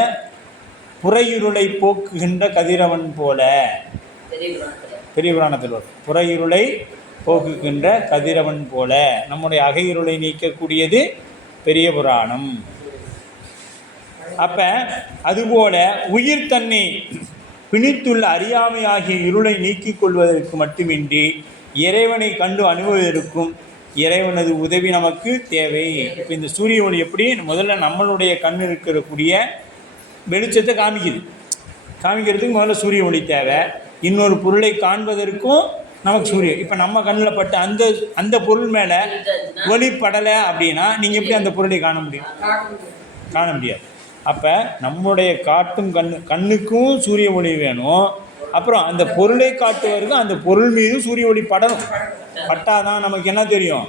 புறையிருளை போக்குகின்ற கதிரவன் போல, பெரிய புராணத்தில் வரும், புறையிருளை போக்குகின்ற கதிரவன் போல நம்முடைய அகையிருளை நீக்கக்கூடியது பெரிய புராணம். அப்போ அதுபோல உயிர் தன்னை பிணித்துள்ள அறியாமையாகிய இருளை நீக்கிக் கொள்வதற்கு மட்டுமின்றி இறைவனை கண்டு அனுபவதற்கும் இறைவனது உதவி நமக்கு தேவை. இப்போ இந்த சூரிய ஒளி எப்படி முதல்ல நம்மளுடைய கண் இருக்கக்கூடிய வெளிச்சத்தை காமிக்கிறதுக்கு முதல்ல சூரிய ஒளி தேவை. இன்னொரு பொருளை காண்பதற்கும் நமக்கு சூரியன். இப்போ நம்ம கண்ணில் பட்ட அந்த பொருள் மேலே ஒளி படலை அப்படின்னா நீங்கள் எப்படி அந்த பொருளை காண முடியாது. அப்போ நம்முடைய காட்டும் கண்ணுக்கும் சூரிய ஒளி வேணும். அப்புறம் அந்த பொருளை காட்டுவதற்கு அந்த பொருள் மீது சூரிய ஒளி படணும். பட்டாதான் நமக்கு என்ன தெரியும்,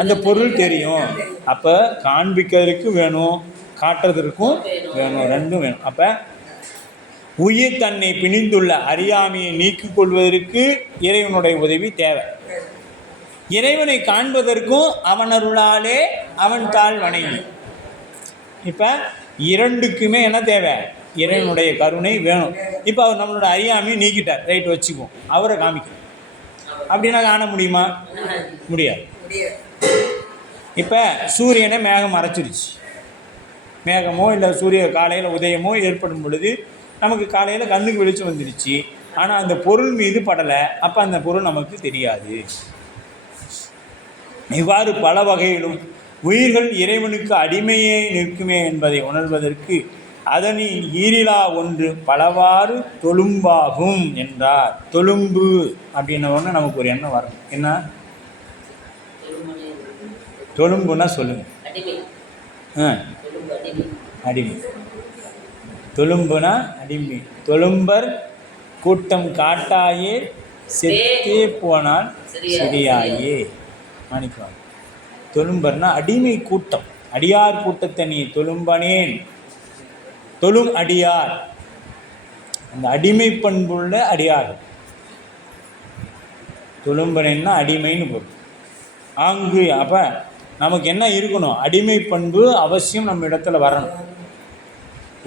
அந்த பொருள் தெரியும். அப்போ காண்பிக்கிறதுக்கு வேணும், காட்டுறதற்கும் வேணும், ரெண்டும் வேணும். அப்போ உயிர் தன்னை பிணிந்துள்ள அறியாமையை நீக்கிக் கொள்வதற்கு இறைவனுடைய உதவி தேவை. இறைவனை காண்பதற்கும் அவனருளாலே அவன் தாள் வணங்கி. இப்போ இரண்டுக்குமே என்ன தேவை? இறைவனுடைய கருணை வேணும். இப்போ அவர் நம்மளோட அறியாமையை நீக்கிட்டார், ரைட் வச்சுக்குவோம், அவரை காமிக்கணும். அப்படின்னா காண முடியுமா? முடியாது. இப்போ சூரியனை மேகம் மறைச்சிருச்சு. மேகமோ இல்லை சூரிய காலையில் உதயமோ ஏற்படும் பொழுது நமக்கு காலையில் கண்ணுக்கு வெளிச்சம் வந்துடுச்சு. ஆனால் அந்த பொருள் மீது படலை, அப்போ அந்த பொருள் நமக்கு தெரியாது. இவ்வாறு பல வகையிலும் உயிர்கள் இறைவனுக்கு அடிமையே நிற்குமே என்பதை உணர்வதற்கு அதனின் ஈரிலா ஒன்று பலவாறு தொழும்பாகும் என்றார். தொழும்பு அப்படின்ன ஒன்று நமக்கு ஒரு எண்ணம் வரும். என்ன தொழும்புன்னா சொல்லுங்கள். அடிமை. தொழும்புனா அடிமை. தொழும்பர் கூட்டம் காட்டாயே செத்தே போனால் சரியாயே. மாணிக்குவாங்க. தொழும்பர்னா அடிமை கூட்டம். அடியார் கூட்டத்தை நீ தொழும்பனேன். தொழும் அடியார், அந்த அடிமை பண்புள்ள அடியார். தொழும்பனேன்னா அடிமைன்னு பொருள். ஆங்கு அப்போ நமக்கு என்ன இருக்கணும்? அடிமை பண்பு அவசியம் நம்ம இடத்துல வரணும்.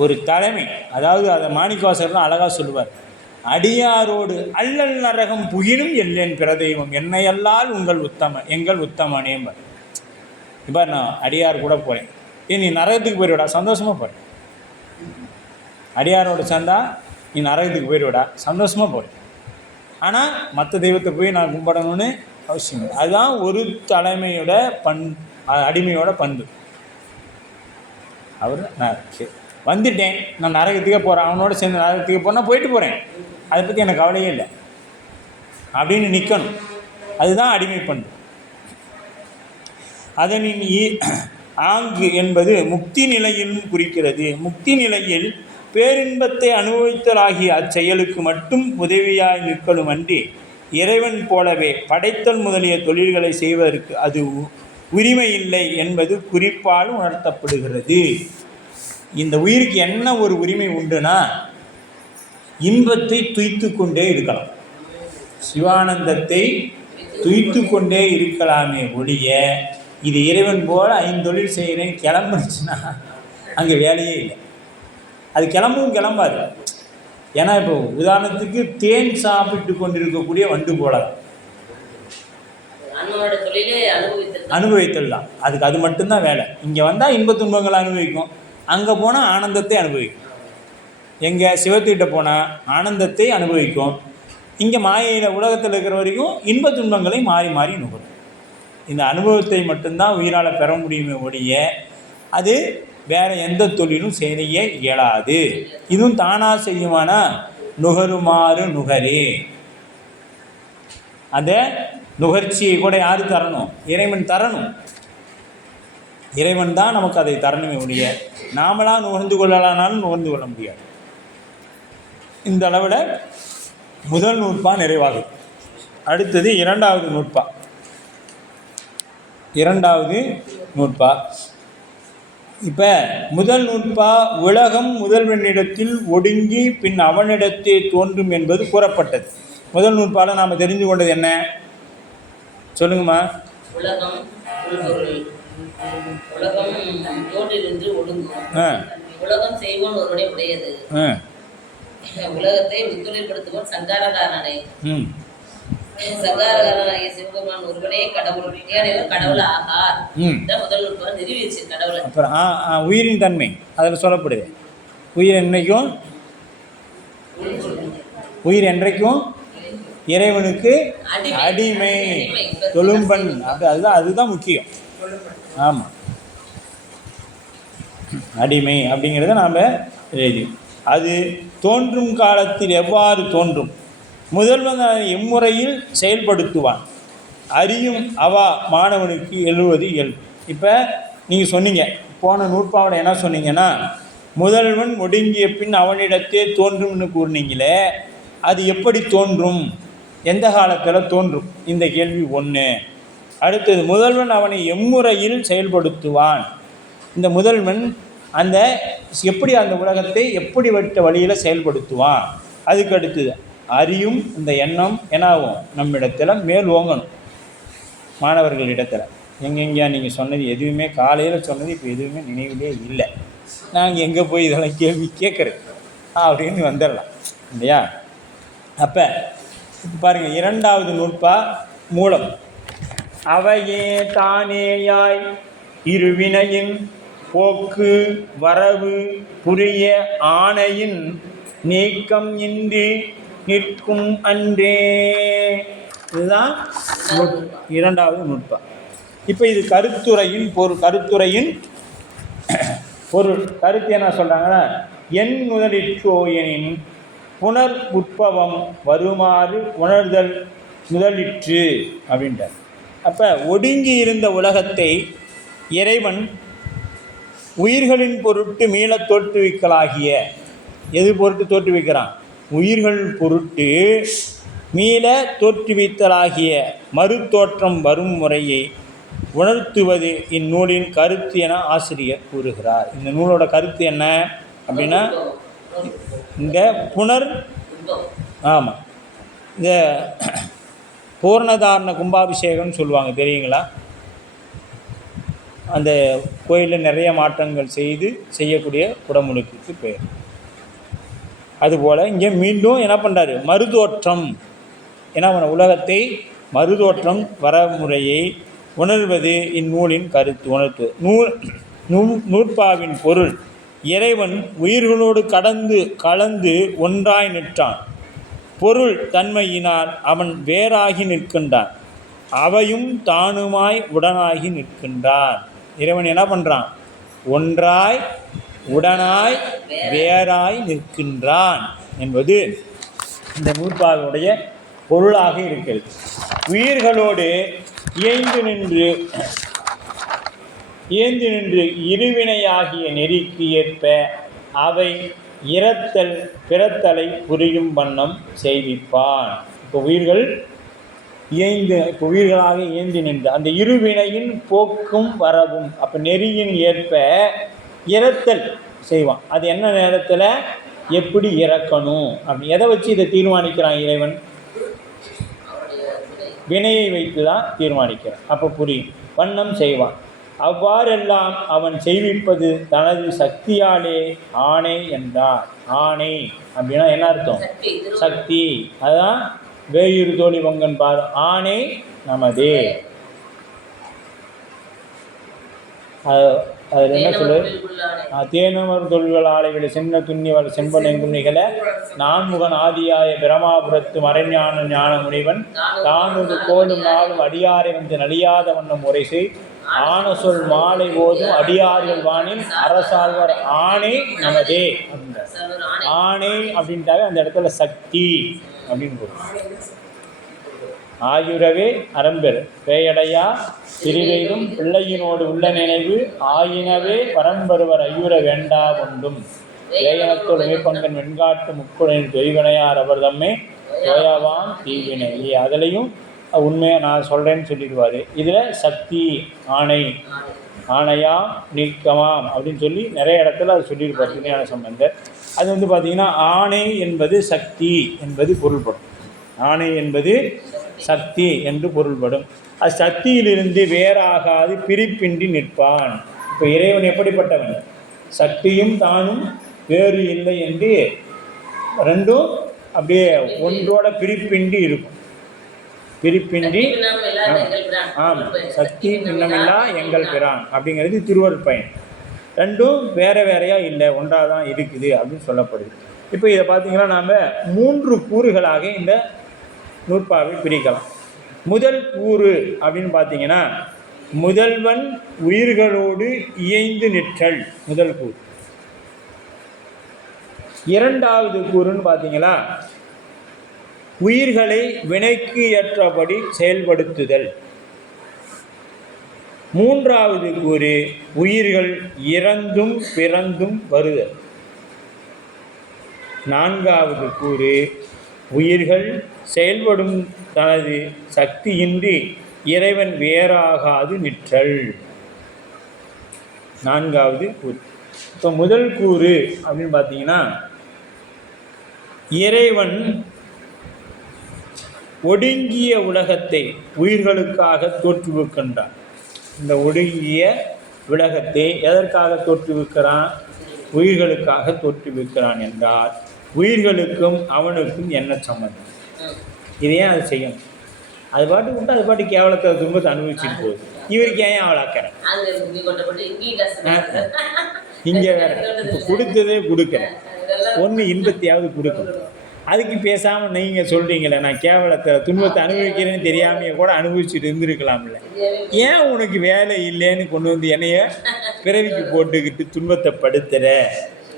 ஒரு தலைமை, அதாவது அதை மாணிக்கவாசகர் தான் அழகாக சொல்லுவார். அடியாரோடு அல்லல் நரகம் புகினும் எல்லேன் பிரதெய்வம் என்னையல்லால் எங்கள் உத்தமனேம்பர். இப்போ நான் அடியார் கூட போகிறேன், நீ நரகத்துக்கு போயிடுவிடா, சந்தோஷமாக போகிறேன். அடியாரோட சேர்ந்தா நீ நரகத்துக்கு போயிடுவிடா, சந்தோஷமாக போகிறேன். ஆனால் மற்ற தெய்வத்தை போய் நான் கும்பிடணும்னு அவசியம் இல்லை. அதுதான் ஒரு தலைமையோட அடிமையோட பண்பு. அவர் நான் வந்துட்டேன், நான் நரகத்துக்கே போகிறேன், அவனோட சேர்ந்து நரகத்துக்கு போனால் போயிட்டு போகிறேன், அதை பற்றி எனக்கு கவலையே இல்லை அப்படின்னு நிற்கணும். அதுதான் அடிமை பண்பு. அதனின் ஆங்கு என்பது முக்தி நிலையிலும் குறிக்கிறது. முக்தி நிலையில் பேரின்பத்தை அனுபவித்தலாகிய அச்செயலுக்கு மட்டும் உதவியாய் நிற்கலும் அன்றி இறைவன் போலவே படைத்தல் முதலிய தொழில்களை செய்வதற்கு அது உரிமை இல்லை என்பது குறிப்பால் உணர்த்தப்படுகிறது. இந்த உயிருக்கு என்ன ஒரு உரிமை உண்டுனா, இன்பத்தை துய்த்து கொண்டே இருக்கலாம், சிவானந்தத்தை துய்த்து கொண்டே இருக்கலாமே ஒழிய இது இறைவன் போல் 5 தொழில் செய்கிறேன் கிளம்புச்சுன்னா அங்கே வேலையே இல்லை. அது கிளம்பாது. ஏன்னா இப்போ உதாரணத்துக்கு தேன் சாப்பிட்டு கொண்டிருக்கக்கூடிய வண்டு போல அனுபவித்தல் தான். அதுக்கு அது மட்டும்தான் வேலை. இங்கே வந்தால் இன்பத் துன்பங்களை அனுபவிக்கும், அங்கே போனால் ஆனந்தத்தை அனுபவிக்கும். எங்கே சிவத்துக்கிட்ட போனால் ஆனந்தத்தை அனுபவிக்கும், இங்கே மாயையில் உலகத்தில் இருக்கிற வரைக்கும் இன்பத் துன்பங்களை மாறி மாறி நுகரும். இந்த அனுபவத்தை மட்டும்தான் உயிரால் பெற முடியுமே ஒழிய அது வேறு எந்த தொழிலும் செய்ய இயலாது. இதுவும் தானாக செய்யுமானா நுகருமாறு நுகரே. அந்த நுகர்ச்சியை கூட யார் தரணும்? இறைவன் தரணும். இறைவன் தான் நமக்கு அதை தரணுமே ஒழிய நாமளாக நுகர்ந்து கொள்ளலானாலும் நுகர்ந்து கொள்ள முடியாது. இந்த அளவில் முதல் நூற்பா நிறைவாகும். அடுத்தது இரண்டாவது நூற்பா. இப்போ முதல் நூற்பா உலகம் முதல்வனிடத்தில் ஒடுங்கி பின் அவனிடத்தே தோன்றும் என்பது கூறப்பட்டது. முதல் நூற்பால் நாம் தெரிந்து கொண்டது என்ன சொல்லுங்கம்மா? உலகம் தோன்றிலிருந்து ஒடுங்கும். உலகம் செய்வோன் ஒருவனை உடையது. உலகத்தை முத்தொழில்படுத்துவோன் சங்காரகாரனை. சங்காரகாரனாகிய சிவபெருமான் ஒருவனே கடவுள், ஏனையோர் கடவுள் ஆகார். முதல் நூற்பால் நிறுவிச்சு கடவுளை. அப்புறம் உயிரின் தன்மை அதில் சொல்லப்படுது. உயிர் என்றைக்கும் இறைவனுக்கு அடிமை, தொழும்பன். அதுதான் முக்கியம். ஆமாம், அடிமை அப்படிங்கிறத நாம் எழுதி. அது தோன்றும் காலத்தில் எவ்வாறு தோன்றும்? முதல்வன் எம்முறையில் செயல்படுத்துவான். அறியும் அவா மாணவனுக்கு எழுவது இயல்பு. இப்போ நீங்கள் சொன்னீங்க, போன நூற்பாவில் என்ன சொன்னீங்கன்னா, முதல்வன் ஒடுங்கிய பின் அவனிடத்தே தோன்றும்னு கூறினீங்களே, அது எப்படி தோன்றும், எந்த காலத்தில் தோன்றும்? இந்த கேள்வி ஒன்று. அடுத்தது, முதல்வன் அவனை எம்முறையில் செயல்படுத்துவான். இந்த முதல்வன் எப்படி அந்த உலகத்தை எப்படி விட்ட வழியில் செயல்படுத்துவான்? அதுக்கு அடுத்தது அறியும் இந்த எண்ணம் என்னாகும்? நம்மிடத்தில் மேல் ஓங்கணும். மாணவர்களிடத்தில் எங்கெங்கேயா நீங்கள் சொன்னது எதுவுமே, காலையில் சொன்னது இப்போ எதுவுமே நினைவிலே இல்லை. நாங்கள் எங்கே போய் இதெல்லாம் கேள்வி கேட்குறது அப்படின்னு வந்துடலாம் இல்லையா? அப்போ இப்போ பாருங்கள், இரண்டாவது நூற்பா மூலம். அவையே தானேயாய் இருவினையின் போக்கு வரவு புரிய ஆணையின் நீக்கம் இன்றி நிற்கும் அன்றே. இதுதான் இரண்டாவது நுட்பா. இப்போ இது கருத்துரையின் பொருள். கருத்து என்ன சொல்கிறாங்கன்னா, என் முதலிற்றோயனின் புனர் உற்பவம் வருமாறு உணர்தல் முதலிற்று அப்படின்றார். அப்போ ஒடுங்கி இருந்த உலகத்தை இறைவன் உயிர்களின் பொருட்டு மீள தோற்றுவிக்கலாகிய, எது பொருட்டு தோற்றுவிக்கிறான்? உயிர்கள் பொருட்டு மீள தோற்றுவித்தலாகிய மறுதோற்றம் வரும் முறையை உணர்த்துவது இந்நூலின் கருத்து என ஆசிரியர் கூறுகிறார். இந்த நூலோட கருத்து என்ன அப்படின்னா, இந்த ஆமாம், இந்த பூர்ணதாரண கும்பாபிஷேகம்னு சொல்லுவாங்க, தெரியுங்களா? அந்த கோயிலில் நிறைய மாற்றங்கள் செய்யக்கூடிய குடமுழுக்குக்கு பேர். அதுபோல் இங்கே மீண்டும் என்ன பண்ணுறாரு? மறுதோற்றம், என்ன பண்ண, உலகத்தை மறுதோற்றம் வரமுறையை உணர்வது இந்நூலின் கருத்து. நூற்பாவின் பொருள்: இறைவன் உயிர்களோடு கலந்து ஒன்றாய் நிற்றான். பொருள் தன்மையினால் அவன் வேறாகி நிற்கின்றான். அவையும் தானுமாய் உடனாகி நிற்கின்றான். இறைவன் என்ன பண்ணுறான்? ஒன்றாய் உடனாய் வேறாய் நிற்கின்றான் என்பது இந்த நூற்பாவுடைய பொருளாக இருக்கிறது. உயிர்களோடு இயைந்து நின்று இருவினையாகிய நெறிக்கு ஏற்ப அவை இறத்தல் பிறத்தலை புரியும் வண்ணம் செய்விப்பான். இப்போ உயிர்களாக இயைந்து நின்று அந்த இருவினையின் போக்கும் வரவும், அப்போ நெறியின் ஏற்ப இறத்தல் செய்வான். அது என்ன நேரத்தில் எப்படி இறக்கணும் அப்படி எதை வச்சு இதை தீர்மானிக்கிறான் இறைவன்? வினையை வைத்து தான் தீர்மானிக்கிறான். அப்போ புரியும் வண்ணம் செய்வான். அவ்வாறெல்லாம் அவன் செய்விப்பது தனது சக்தியாலே ஆணை என்றார். ஆணை அப்படின்னா என்ன அர்த்தம்? சக்தி. அதுதான் வேயுறு தோழி பொங்கன் பாரு, ஆணை நமதே. அதில் என்ன சொல்லு? தேனமர் தொல்கள் ஆலைகளை சென்ன துண்ணிவள் செம்பனெங்குன்னிகளை நான்முகன் ஆதியாய பிரமாபுரத்து மறைஞான ஞான முனிவன் தானொரு கோலும் நாளும் அடியாரை வந்து நலியாத வண்ணம் முறைசை ஆன சொல் மாலை போதும் அடியார்கள் வானின் அரசாழ்வர் ஆணை நமதே. ஆணை அப்படின்ட்டாவே அந்த இடத்துல சக்தி அப்படின்னு ஆயுரவே அறம்பெரு பேயடையா சிறிதையும் பிள்ளையினோடு உள்ள நினைவு ஆயினவே பரம்பருவர் ஐயுற வேண்டா ஒன்றும் ஏயனத்தோடு மேற்பங்கன் வெண்காட்டு முக்குடனின் தொய்வினையார் அவர் தம்மே தோயாவான் தீவினை. அதுலேயும் உண்மையாக நான் சொல்கிறேன்னு சொல்லிடுவார். இதில் சக்தி ஆணை, ஆணையா நீக்கமாம் அப்படின்னு சொல்லி நிறைய இடத்துல அது சொல்லியிருப்பார் திருஞான சம்பந்தர். அது வந்து பார்த்திங்கன்னா ஆணை என்பது சக்தி என்பது பொருள்படும். ஆணை என்பது சக்தி என்று பொருள்படும். அது சக்தியிலிருந்து வேறாகாது பிரிப்பின்றி நிற்பான். இப்போ இறைவன் எப்படிப்பட்டவன்? சக்தியும் தானும் வேறு இல்லை என்று ரெண்டும் அப்படியே ஒன்றோட பிரிப்பின்றி இருக்கும். பிரிப்பின்றி ஆமாம், சக்தி பின்னமில்லா எங்கள் பிரான் அப்படிங்கிறது திருவருட் பயன். ரெண்டும் வேறு வேறையாக இல்லை, ஒன்றாக தான் இருக்குது அப்படின்னு சொல்லப்படுது. இப்போ இதை பார்த்திங்கன்னா நாம் 3 கூறுகளாக இந்த நூற்பாவை பிரிக்கலாம். முதல் கூறு அப்படின்னு பார்த்தீங்கன்னா, முதல்வன் உயிர்களோடு இயைந்து நிற்றல் முதல் கூறு. இரண்டாவது கூறுன்னு பார்த்தீங்கன்னா, உயிர்களை வினைக்கு ஏற்றபடி செயல்படுத்துதல். மூன்றாவது கூறு உயிர்கள் இறந்தும் பிறந்தும் வருதல். நான்காவது கூறு உயிர்கள் செயல்படும் தனது சக்தியின்றி இறைவன் வேறாகாது நிற்றல். நான்காவது கூறு. இப்போ முதல் கூறு அப்படின்னு பார்த்தீங்கன்னா, இறைவன் ஒடுங்கிய உலகத்தை உயிர்களுக்காக தோற்றுவிக்கின்றான். இந்த ஒடுங்கிய உலகத்தை எதற்காக தோற்றுவிக்கிறான்? உயிர்களுக்காக தோற்றுவிக்கிறான் என்றால் உயிர்களுக்கும் அவனுக்கும் என்ன சம்மந்தம்? இது ஏன் அது செய்யணும்? அது பாட்டு விட்டு அது பாட்டு கேவலத்தை துன்பத்தை அனுபவிச்சுட்டு போகுது. இவருக்கு ஏன் அவளாக்கிறேன்? இங்கே வேற இப்போ கொடுத்ததே கொடுக்குறேன், ஒன்று இன்பத்தையாவது கொடுக்கணும். அதுக்கு பேசாமல் நீங்கள் சொல்கிறீங்களே நான் கேவலத்தை துன்பத்தை அனுபவிக்கிறேன்னு தெரியாமையே கூட அனுபவிச்சுட்டு இருந்திருக்கலாம்ல. ஏன் உனக்கு வேலை இல்லைன்னு கொண்டு வந்து என்னைய பிறவிக்கு போட்டுக்கிட்டு துன்பத்தை படுத்துற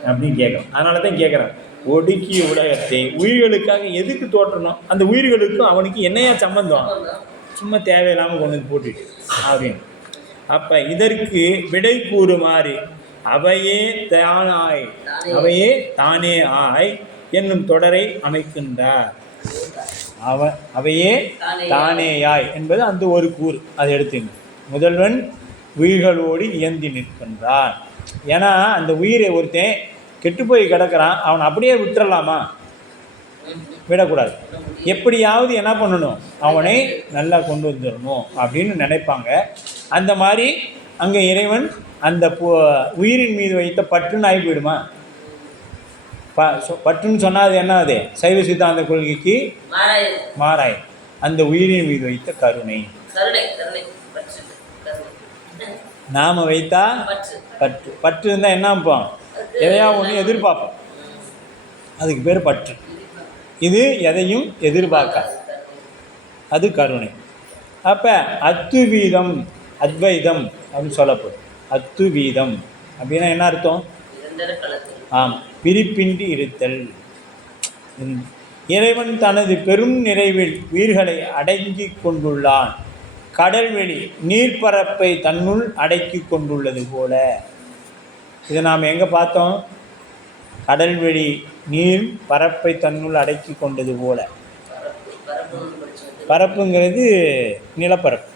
அப்படின்னு கேட்குறோம். அதனால தான் கேட்குறேன், ஒடுக்கிய உலகத்தை உயிர்களுக்காக எதுக்கு தோற்றணும்? அந்த உயிர்களுக்கும் அவனுக்கு என்னையா சம்பந்தம்? சும்மா தேவையில்லாமல் கொண்டு வந்து போட்டுட்டு அப்படின்னு. அப்போ இதற்கு விடை கூறுமாறு அவையே தானாய் அவையே தானே ஆய் என்னும் தொடரை அமைக்கின்றார். அவையே தானேயாய் என்பது அந்த ஒரு கூறு. அதை எடுத்துங்க. முதல்வன் உயிர்களோடு இயந்தி நிற்கின்றான். ஏன்னா அந்த உயிரை ஒருத்தன் கெட்டு போய் கிடக்கிறான், அவன் அப்படியே விட்டுறலாமா? விடக்கூடாது. எப்படியாவது என்ன பண்ணணும்? அவனை நல்லா கொண்டு வந்துடணும் அப்படின்னு நினைப்பாங்க. அந்த மாதிரி அங்கே இறைவன் அந்த உயிரின் மீது வைத்த பற்றுன்னு ஆகி போயிடுமா? பற்றுன்னு சொன்னால் அது என்ன? அது சைவ சித்தாந்த கொள்கைக்கு மாறாய். அந்த உயிரின் மீது வைத்த கருணை. நாம் வைத்தா பற்று. பற்று இருந்தால் என்ன வைப்போம்? எதையா ஒன்று எதிர்பார்ப்போம், அதுக்கு பேர் பற்று. இது எதையும் எதிர்பார்க்காது, அது கருணை. அப்போ அத்துவீதம் அத்வைதம் அப்படின்னு சொல்லப்படும். அத்துவீதம் அப்படின்னா என்ன அர்த்தம்? ஆம், பிரிப்பின்றி இருத்தல். இறைவன் தனது பெரும் நிறைவில் உயிர்களை அடங்கி கொண்டுள்ளான். கடல்வெளி நீர்ப்பரப்பை தன்னுள் அடக்கி கொண்டுள்ளது போல. இதை நாம் எங்கே பார்த்தோம்? கடல்வெளி நீர் பரப்பை தன்னுள் அடக்கி கொண்டது போல. பரப்புங்கிறது நிலப்பரப்பு.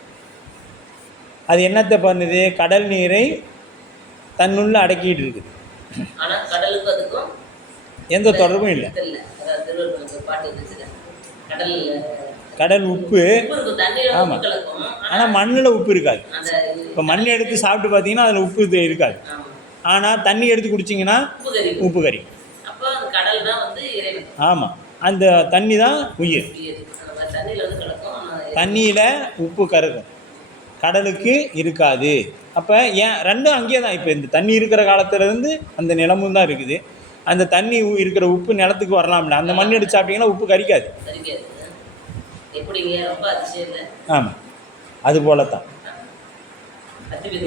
அது என்னத்தை பண்ணுது? கடல் நீரை தன்னுள்ள அடக்கிட்டு இருக்குது. எந்த தொடர்பும் இல்லை. கடல் உப்பு, ஆமாம், ஆனால் மண்ணில் உப்பு இருக்காது. இப்போ மண் எடுத்து சாப்பிட்டு பார்த்தீங்கன்னா அதில் உப்பு இருக்காது. ஆனால் தண்ணி எடுத்து குடிச்சிங்கன்னா உப்பு கறி. ஆமாம், அந்த தண்ணி தான் உயிர். தண்ணியில் உப்பு கறக்கும், கடலுக்கு இருக்காது. அப்போ ஏன் ரெண்டும் அங்கேயே தான். இப்போ இந்த தண்ணி இருக்கிற காலத்துலேருந்து அந்த நிலமும் தான் இருக்குது. அந்த தண்ணி இருக்கிற உப்பு நிலத்துக்கு வரலாம்ல. அந்த மண் எடுத்து சாப்பிட்டீங்கன்னா உப்பு கறிக்காது. ஆமாம், அது போலத்தான்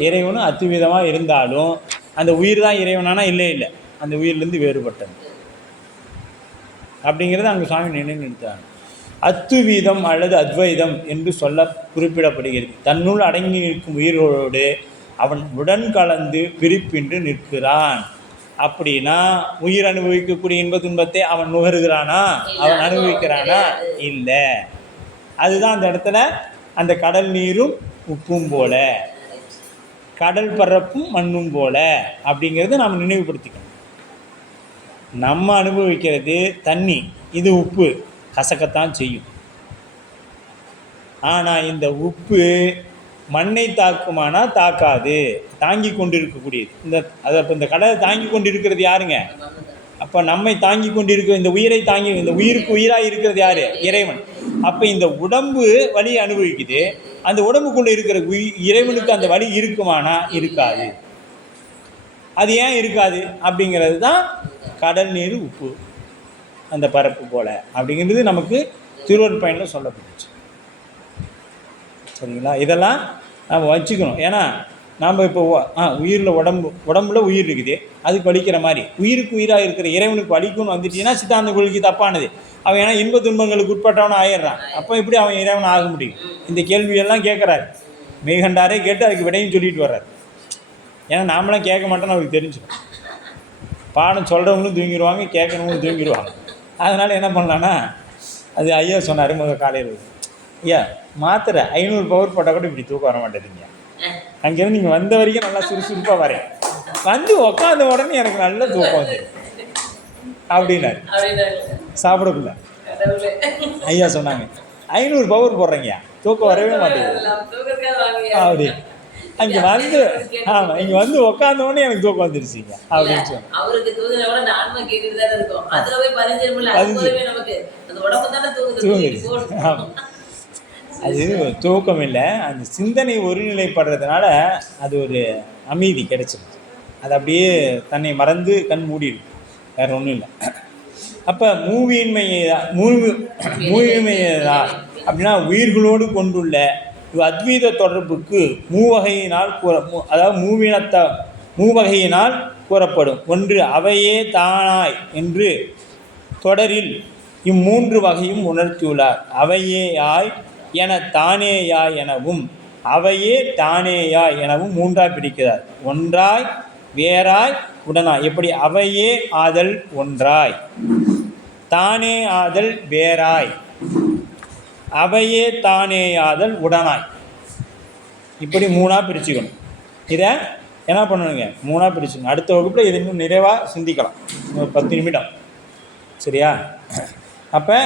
இறைவனும் அத்துவிதமாக இருந்தாலும் அந்த உயிர் தான் இறைவனானா இல்லை, அந்த உயிர்லேருந்து வேறுபட்டது அப்படிங்கிறது அங்கே சுவாமி நினைத்தாங்க. அத்துவீதம் அல்லது அத்வைதம் என்று சொல்ல குறிப்பிடப்படுகிறது. தன்னுள் அடங்கி நிற்கும் உயிரோடு அவன் உடன் கலந்து பிரிப்பின்றி நிற்கிறான். அப்படின்னா உயிர் அனுபவிக்கக்கூடிய இன்ப துன்பத்தை அவன் நுகருகிறானா? அவன் அனுபவிக்கிறானா? இல்லை. அதுதான் அந்த இடத்துல அந்த கடல் நீரும் உப்பும் போல, கடல் பரப்பும் மண்ணும் போல அப்படிங்கிறத நாம் நினைவுபடுத்திக்கணும். நம்ம அனுபவிக்கிறது தண்ணி, இது உப்பு, கசக்கத்தான் செய்யும். ஆனால் இந்த உப்பு மண்ணை தாக்குமானா தாக்காது, தாங்கி கொண்டு இருக்கக்கூடியது. இந்த கடலை தாங்கி கொண்டு இருக்கிறது யாருங்க? அப்போ நம்மை தாங்கி கொண்டு இருக்கிற இந்த உயிரை தாங்கி, இந்த உயிருக்கு உயிராக இருக்கிறது யார்? இறைவன். அப்போ இந்த உடம்பு வலி அனுபவிக்குது, அந்த உடம்புக்குள்ளே இருக்கிற இறைவனுக்கு அந்த வலி இருக்குமானா இருக்காது. அது ஏன் இருக்காது அப்படிங்கிறது தான் கடல் நீர் உப்பு அந்த பரப்பு போல அப்படிங்கிறது நமக்கு திருவருட்பயனில் சொல்லப்பட்டுச்சு. சரிங்களா? இதெல்லாம் நம்ம வச்சுக்கணும். ஏன்னா நாம் இப்போ உயிரில் உடம்புல உயிர் இருக்குது, அதுக்கு வலிக்கிற மாதிரி உயிருக்கு உயிராக இருக்கிற இறைவனுக்கு வலிக்குன்னு வந்துட்டீங்கன்னா சித்தாந்த கொள்கை தப்பானது. அவன் ஏன்னா இன்ப துன்பங்களுக்கு உட்பட்டவனும் ஆயிடுறான். அப்போ எப்படி அவன் இறைவன் ஆக முடியும்? இந்த கேள்வியெல்லாம் கேட்குறாரு. மெய்கண்டாரே கேட்டு அதுக்கு விடையும் சொல்லிட்டு வர்றாரு. ஏன்னா நாமளாம் கேட்க மாட்டோம்னு அவருக்கு தெரிஞ்சிடும். பாடம் சொல்கிறவங்களும் தூங்கிடுவாங்க, கேட்குறவங்களும் தூங்கிடுவாங்க. அதனால் என்ன பண்ணலான்னா, அது ஐயா சொன்னார் முதல் காலையில், ஐயா மாத்திரை 500 பவர் போட்டால் கூட இப்படி தூக்கம் வர மாட்டேதுங்க. அங்கேருந்து நீங்கள் வந்த வரைக்கும் நல்லா சுறுசுறுப்பாக வரேன், வந்து உக்காந்த உடனே எனக்கு நல்ல தூக்கம் வந்து அப்படின்னாரு. சாப்பிடக்குள்ள ஐயா சொன்னாங்க 500 பவர் போடுறீங்க, தூக்கம் வரவே மாட்டேங்குது அப்படி. அங்கே வந்து ஆமாம் இங்கே வந்து உட்காந்தோடனே எனக்கு தூக்கம் வந்துருச்சுங்க அப்படின்னு சொன்னேன். அவருக்கு தூங்குற கூட இந்த ஆன்மா கேட்டுட்டு தானே இருக்கும். அதுல போய் பதிஞ்சிருமில்ல, அது போலவே நமக்கு அந்த உடம்பு தானே தூங்குது. ஆமாம், அது தூக்கம் இல்லை, அந்த சிந்தனை ஒருநிலைப்படுறதுனால அது ஒரு அமைதி கிடைச்சிருக்கு. அது அப்படியே தன்னை மறந்து கண் மூடிடும், வேறு ஒன்றும் இல்லை. அப்போ மூவின்மையதா அப்படின்னா உயிர்களோடு கொண்டுள்ள அத்வைத தொடர்புக்கு மூவகையினால் அதாவது மூவகையினால் கூறப்படும். ஒன்று அவையே தானாய் என்று தொடரில் இம்மூன்று வகையும் உணர்த்தியுள்ளார். அவையேயாய் என தானேயாய் எனவும் அவையே தானேயாய் எனவும் மூன்றாய் பிரிக்கிறார். ஒன்றாய், வேறாய், உடனாய். எப்படி? அவையே ஆதல் ஒன்றாய், தானே ஆதல் வேறாய், அவையே தானேயாதல் உடனாய். இப்படி மூணாக பிரிச்சுக்கணும். இதை என்ன பண்ணணுங்க? மூணாக பிரிச்சுக்கணும். அடுத்த வகுப்பில் இதை இன்னும் நிறைவாக சிந்திக்கலாம், ஒரு 10 நிமிடம். சரியா? அப்போ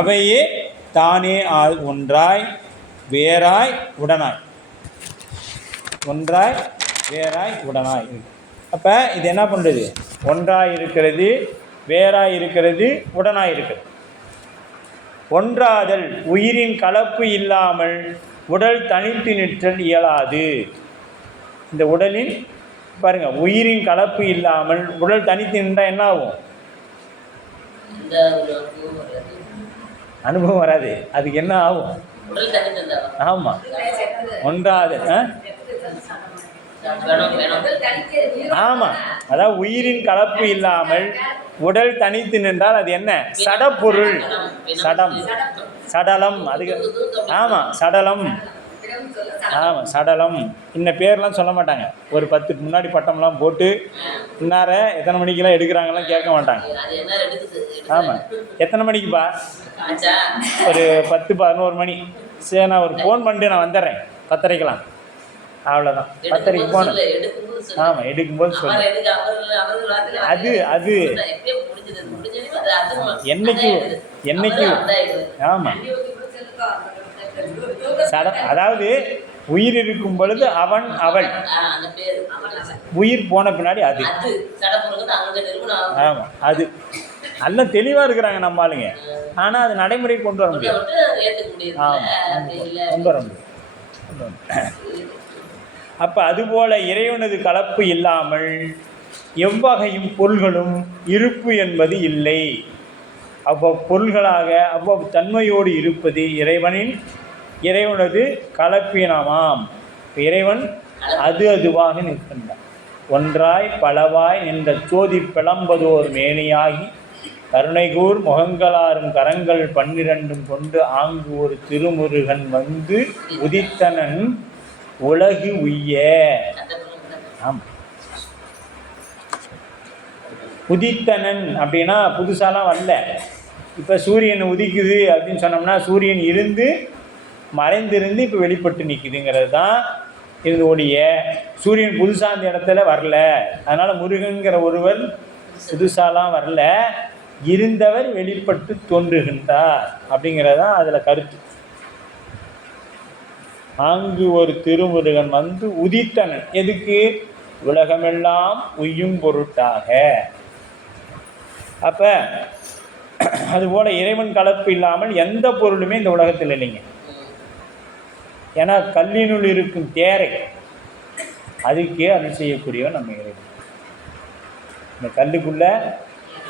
அவையே தானே ஒன்றாய், வேறாய், உடனாய். ஒன்றாய், வேறாய், உடனாய். அப்போ இது என்ன பண்ணுறது? ஒன்றாய் இருக்கிறது, வேறாய் இருக்கிறது, உடனாய் இருக்கிறது. ஒன்றாதல் உயிரின் கலப்பு இல்லாமல் உடல் தனித்து நிற்றல் இயலாது. இந்த உடலின் பாருங்கள், உயிரின் கலப்பு இல்லாமல் உடல் தனித்து நின்றால் என்ன ஆகும்? அனுபவம் வராது. அதுக்கு என்ன ஆகும்? ஆமாம், ஒன்றாதல். ஆமாம், அதாவது உயிரின் கலப்பு இல்லாமல் உடல் தனித்து நின்றால் அது என்ன? சடப்பொருள், சடம், சடலம். அதுக்கு ஆமாம், சடலம். ஆமாம், சடலம். இந்த பேர்லாம் சொல்ல மாட்டாங்க. ஒரு 10 முன்னாடி பட்டம்லாம் போட்டு இன்னார எத்தனை மணிக்கெல்லாம் எடுக்கிறாங்கலாம் கேட்க மாட்டாங்க. ஆமாம், எத்தனை மணிக்குப்பா? ஒரு 10-11 மணி. சரி, நான் ஒரு ஃபோன் பண்ணிட்டு நான் வந்துடுறேன் 10:30க்கெலாம். அவ்வளோதான், 10:30க்கு போனேன். ஆமாம், எடுக்கும்போது சொல்லுங்கள். அது அது என்னைக்கு ஆமாம், அதாவது உயிர் இருக்கும் பொழுது அவன் அவள், உயிர் போன பின்னாடி அது. ஆமாம், அது நல்ல தெளிவாக இருக்கிறாங்க நம்ம ஆளுங்க. ஆனால் அது நடைமுறை கொண்டு வர முடியாது. ஆமாம், கொண்டு வர முடியாது. அப்போ அதுபோல் இறைவனது கலப்பு இல்லாமல் எவ்வகையும் பொருள்களும் இருப்பு என்பது இல்லை. அவ்வளவு பொருள்களாக அவ்வளவு தன்மையோடு இருப்பது இறைவனது கலப்பினமாம். இறைவன் அதுவாக நிற்கின்றான். ஒன்றாய் பலவாய் நின்ற சோதி பிளம்பதோர் மேனியாகி கருணைகூர் முகங்களாரும் கரங்கள் 12 கொண்டு ஆங்கு ஒரு திருமுருகன் வந்து உதித்தனன் உலகு உய்ய. ஆமாம், உதித்தனன் அப்படின்னா புதுசாலாம் வரல. இப்போ சூரியன் உதிக்குது அப்படின்னு சொன்னோம்னா சூரியன் இருந்து மறைந்திருந்து இப்போ வெளிப்பட்டு நிற்குதுங்கிறது தான் இதனுடைய. சூரியன் புதுசாக அந்த இடத்துல வரல. அதனால் முருகன்கிற ஒருவர் புதுசாலாம் வரல, இருந்தவர் வெளிப்பட்டு தோன்றுகின்றார் அப்படிங்கிறது தான் அதில் கருத்து. அங்கு ஒரு திருமுருகன் வந்து உதித்தனன். எதுக்கு? உலகமெல்லாம் உய்யும் பொருட்டாக. அப்போ அதுபோல் இறைவன் கலப்பு இல்லாமல் எந்த பொருளுமே இந்த உலகத்தில் இல்லைங்க. ஏன்னா கல்லினுள் இருக்கும் தேரை அதுக்கே அருள் செய்யக்கூடியவன் நம்ம இறைவன். இந்த கல்லுக்குள்ளே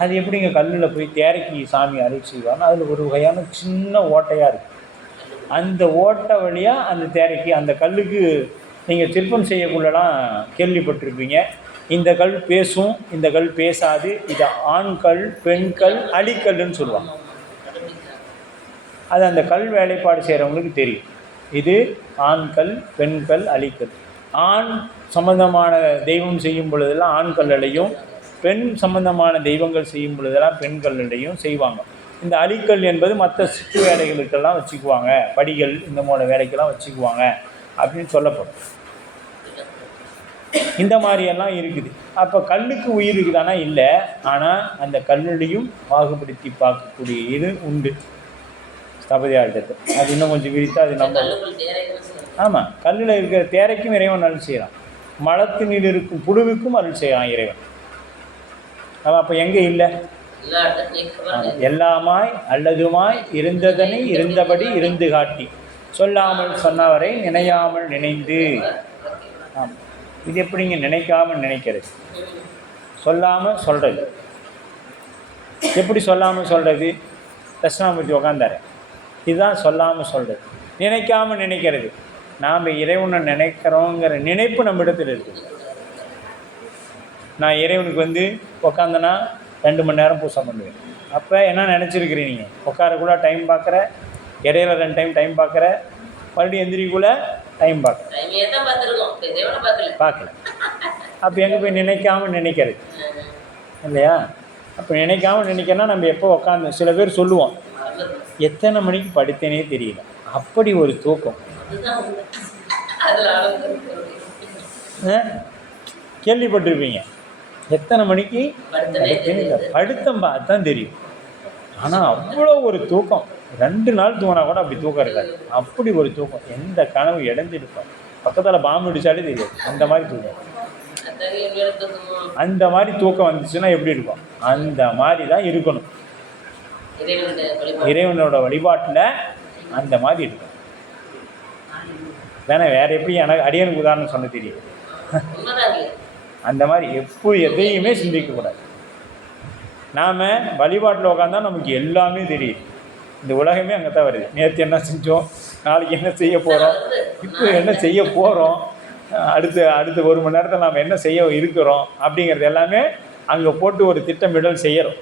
அது எப்படிங்க கல்லில் போய் தேரைக்கு சாமி அருள் செய்வார்னா அதில் ஒரு வகையான சின்ன ஓட்டையாக இருக்குது. அந்த ஓட்டை வழியாக அந்த தேரைக்கு அந்த கல்லுக்கு நீங்கள் சிற்பம் செய்யக்குள்ளலாம் கேள்விப்பட்டிருப்பீங்க. இந்த கல் பேசும், இந்த கல் பேசாது, இது ஆண்கல், பெண்கள், அடிக்கல்லுன்னு சொல்லுவாங்க. அது அந்த கல் வேலைப்பாடு செய்கிறவங்களுக்கு தெரியும். இது ஆண்கல், பெண்கள், அலிக்கல். ஆண் சம்பந்தமான தெய்வம் செய்யும் பொழுதெல்லாம் ஆண்கல்லையும், பெண் சம்பந்தமான தெய்வங்கள் செய்யும் பொழுதெல்லாம் பெண்கல்லையும் செய்வாங்க. இந்த அலிக்கல் என்பது மற்ற சிற்று வேலைகளுக்கெல்லாம் வச்சுக்குவாங்க, படிகள் இந்த மாதிரி வேலைக்கெல்லாம் வச்சுக்குவாங்க அப்படின்னு சொல்லப்படும். இந்த மாதிரியெல்லாம் இருக்குது. அப்போ கல்லுக்கு உயிர் இருக்குதானா? இல்லை. ஆனால் அந்த கல்லுலையும் பாகுபடுத்தி பார்க்கக்கூடிய இது உண்டு ஸ்தபதி ஆழ்த்தத்தை. அது இன்னும் கொஞ்சம் விரித்தா அது நம்ம ஆமாம், கல்லில் இருக்கிற தேரைக்கும் இறைவன் அருள் செய்கிறான், மலத்தினில் இருக்கும் புழுவுக்கும் அருள் செய்கிறான் இறைவன். அவன் அப்போ எங்கே இல்லை? எல்லாமாய் அல்லதுமாய் இருந்ததனை இருந்தபடி இருந்து காட்டி சொல்லாமல் சொன்னவரை நினையாமல் நினைந்து. ஆமாம், இது எப்படிங்க நினைக்காமல் நினைக்கிறது? சொல்லாமல் சொல்கிறது. எப்படி சொல்லாமல் சொல்கிறது? தட்சிணாமூர்த்தி உக்காந்தார், இதுதான் சொல்லாமல் சொல்கிறது. நினைக்காமல் நினைக்கிறது, நாம் இறைவனை நினைக்கிறோங்கிற நினைப்பு நம்ம இடத்துல இருக்குது. நான் இறைவனுக்கு உக்காந்தனா 2 மணி நேரம் பூசை பண்ணுவேன். அப்போ என்ன நினச்சிருக்கிறீங்க? நீங்கள் உட்காரக்குள்ள டைம் பார்க்குற, இடையில 2 டைம் டைம் பார்க்குற, மறுபடியும் எந்திரிக்குள்ளே டைம் பார்க்குற, பார்க்கல. அப்போ எங்கே போய் நினைக்காமல் நினைக்கிறது இல்லையா? அப்போ நினைக்காமல் நினைக்கிறனா நம்ம எப்போ உட்காந்து, சில பேர் சொல்லுவோம் எத்தனை மணிக்கு படுத்தேனே தெரியல, அப்படி ஒரு தூக்கம். கேள்விப்பட்டிருப்பீங்க, எத்தனை மணிக்கு படுத்தம்பா அதுதான் தெரியும். ஆனால் அவ்வளோ ஒரு தூக்கம், 2 நாள் தூங்கினா கூட அப்படி தூக்கம் இருக்காது, அப்படி ஒரு தூக்கம். எந்த கனவு இடைஞ்சிருப்போம், பக்கத்தில் பாம்பு அடித்தாலே தெரியும், அந்த மாதிரி தூக்கம். அந்த மாதிரி தூக்கம் வந்துச்சுன்னா எப்படி இருக்கும்? அந்த மாதிரி தான் இருக்கணும். இறைவனோட வழிபாட்டில் அந்த மாதிரி இருக்கும். வேணா வேற எப்படி எனக்கு அடியனுக்கு உதாரணம் சொல்ல தெரியும். அந்த மாதிரி எதையுமே சிந்திக்கக்கூடாது. நாம் வழிபாட்டில் உட்காந்தா நமக்கு எல்லாமே தெரியும். இந்த உலகமே அங்கே தான் வருது. நேற்று என்ன செஞ்சோம், நாளைக்கு என்ன செய்ய போகிறோம், இப்போ என்ன செய்ய போகிறோம், அடுத்த 1 மணி நேரத்தில் நாம் என்ன செய்ய இருக்கிறோம் அப்படிங்கிறது எல்லாமே அங்கே போட்டு ஒரு திட்டமிடல் செய்கிறோம்.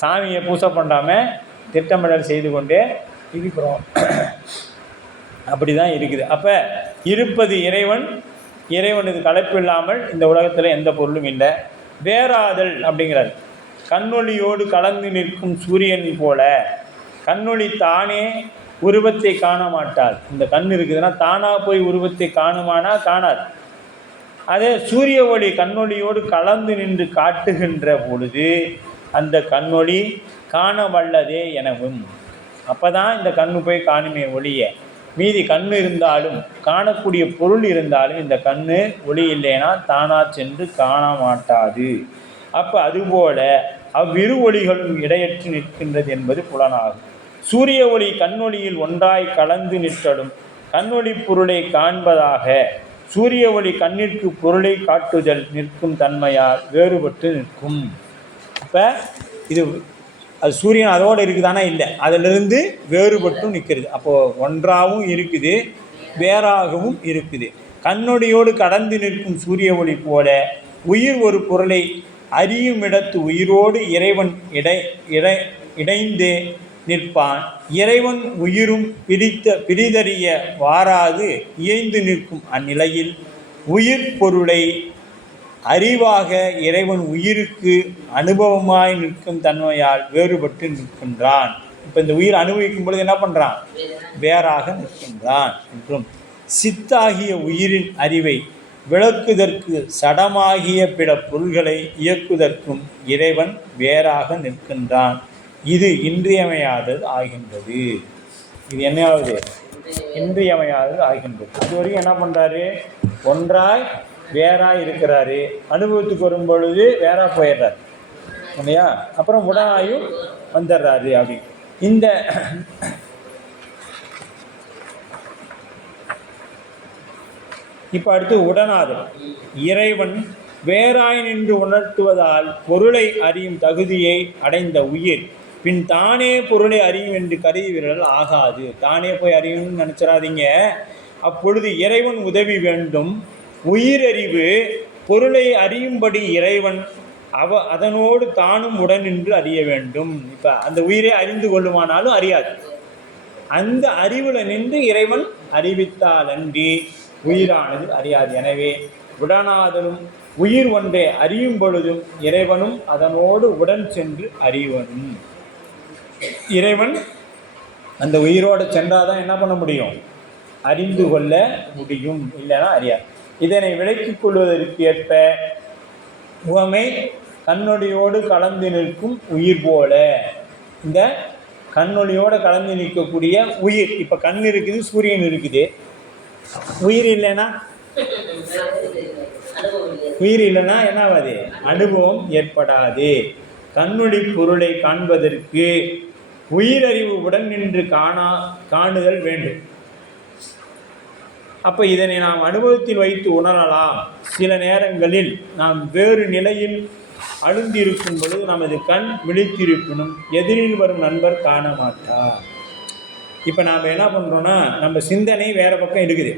சாமியை பூசை பண்ணாமல் திட்டமிடல் செய்து கொண்டே இருக்கிறோம். அப்படி தான் இருக்குது. அப்போ இருப்பது இறைவன், இறைவனுக்கு கலப்பு இல்லாமல் இந்த உலகத்தில் எந்த பொருளும் இல்லை. வேறாதல் அப்படிங்கிறார். கண்ணொளியோடு கலந்து நிற்கும் சூரியன் போல, கண்ணொளி தானே உருவத்தை காண மாட்டாது. இந்த கண் இருக்குதுன்னா தானாக போய் உருவத்தை காணுமானா காணாது. அதே சூரிய ஒளி கண்ணொளியோடு கலந்து நின்று காட்டுகின்ற பொழுது அந்த கண்ணொளி காண வல்லதே எனவும். அப்போ தான் இந்த கண்ணு போய் காணுமே ஒளிய. மீதி கண் இருந்தாலும் காணக்கூடிய பொருள் இருந்தாலும் இந்த கண்ணு ஒளி இல்லைன்னா தானா சென்று காண மாட்டாது. அப்போ அதுபோல அவ்விரு ஒளிகளும் இடையற்று நிற்கின்றது என்பது புலனாகும். சூரிய ஒளி கண்ணொளியில் ஒன்றாய் கலந்து நிற்றலும் கண்ணொளி பொருளை காண்பதாக சூரிய ஒளி கண்ணிற்கு பொருளை காட்டுதல் நிற்கும் தன்மையால் வேறுபட்டு நிற்கும். இப்போ இது அது சூரியன் அதோடு இருக்குதானா? இல்லை, அதிலிருந்து வேறுபட்டும் நிற்கிறது. அப்போது ஒன்றாகவும் இருக்குது, வேறாகவும் இருக்குது. கண்ணொடியோடு கடந்து நிற்கும் சூரிய ஒளி போல உயிர் ஒரு பொருளை அறியும் இடத்து உயிரோடு இறைவன் இடைந்தே நிற்பான். இறைவன் உயிரும் பிரிதறிய வாராது இயைந்து நிற்கும் அந்நிலையில் உயிர் பொருளை அறிவாக இறைவன் உயிருக்கு அனுபவமாய் நிற்கும் தன்மையால் வேறுபட்டு நிற்கின்றான். இப்போ இந்த உயிர் அனுபவிக்கும் பொழுது என்ன பண்ணுறான்? வேறாக நிற்கின்றான் என்றும் சித்தாகிய உயிரின் அறிவை விளக்குதற்கு சடமாகிய பிற பொருள்களை இயக்குதற்கும் இறைவன் வேறாக நிற்கின்றான். இது இன்றியமையாதது ஆகின்றது. இது என்னையாவது இன்றியமையாதது ஆகின்றது. இது வரைக்கும் என்ன பண்ணுறாரு? ஒன்றாய் வேறாக இருக்கிறாரு. அனுபவத்துக்கு வரும் பொழுது வேறாக போயிடுறாரு இல்லையா? அப்புறம் உடனாயும் வந்துடுறாரு. அப்படி இந்த இப்போ அடுத்து உடனாதல். இறைவன் வேறாய் நின்று உணர்த்துவதால் பொருளை அறியும் தகுதியை அடைந்த உயிர் பின் தானே பொருளை அறியும் என்று கருதிவிரல் ஆகாது. தானே போய் அறியும்னு நினச்சிடாதீங்க. அப்பொழுது இறைவன் உதவி வேண்டும். உயிரறிவு பொருளை அறியும்படி இறைவன் அதனோடு தானும் உடன் நின்று அறிய வேண்டும். இப்போ அந்த உயிரை அறிந்து கொள்ளுமானாலும் அறியாது. அந்த அறிவில் நின்று இறைவன் அறிவித்தாலன்றி உயிரானது அறியாது. எனவே உடனாதலும் உயிர் ஒன்றை அறியும் பொழுதும் இறைவனும் அதனோடு உடன் சென்று அறிவனும். இறைவன் அந்த உயிரோடு சென்றாதான் என்ன பண்ண முடியும்? அறிந்து கொள்ள முடியும், இல்லைன்னா அறியாது. இதனை விளக்கிக் கொள்வதற்கு ஏற்ப உவமை கண்ணொளியோடு கலந்து நிற்கும் உயிர் போல. இந்த கண்ணொளியோடு கலந்து நிற்கக்கூடிய உயிர், இப்போ கண் இருக்குது, சூரியன் இருக்குது. உயிர் இல்லைன்னா அனுபவம் இல்லையா? உயிர் இல்லைன்னா என்ன ஆகாது? அனுபவம் ஏற்படாது. கண்ணுடி பொருளை காண்பதற்கு உயிரறிவு உடன் நின்று காணுதல் வேண்டும். அப்போ இதனை நாம் அனுபவத்தில் வைத்து உணரலாம். சில நேரங்களில் நாம் வேறு நிலையில் அழுந்திருக்கும் பொழுது நமது கண் விழித்திருப்பினும் எதிரில் வரும் நண்பர் காண மாட்டார். இப்போ நாம் என்ன பண்ணுறோன்னா, நம்ம சிந்தனை வேறு பக்கம் இருக்குது,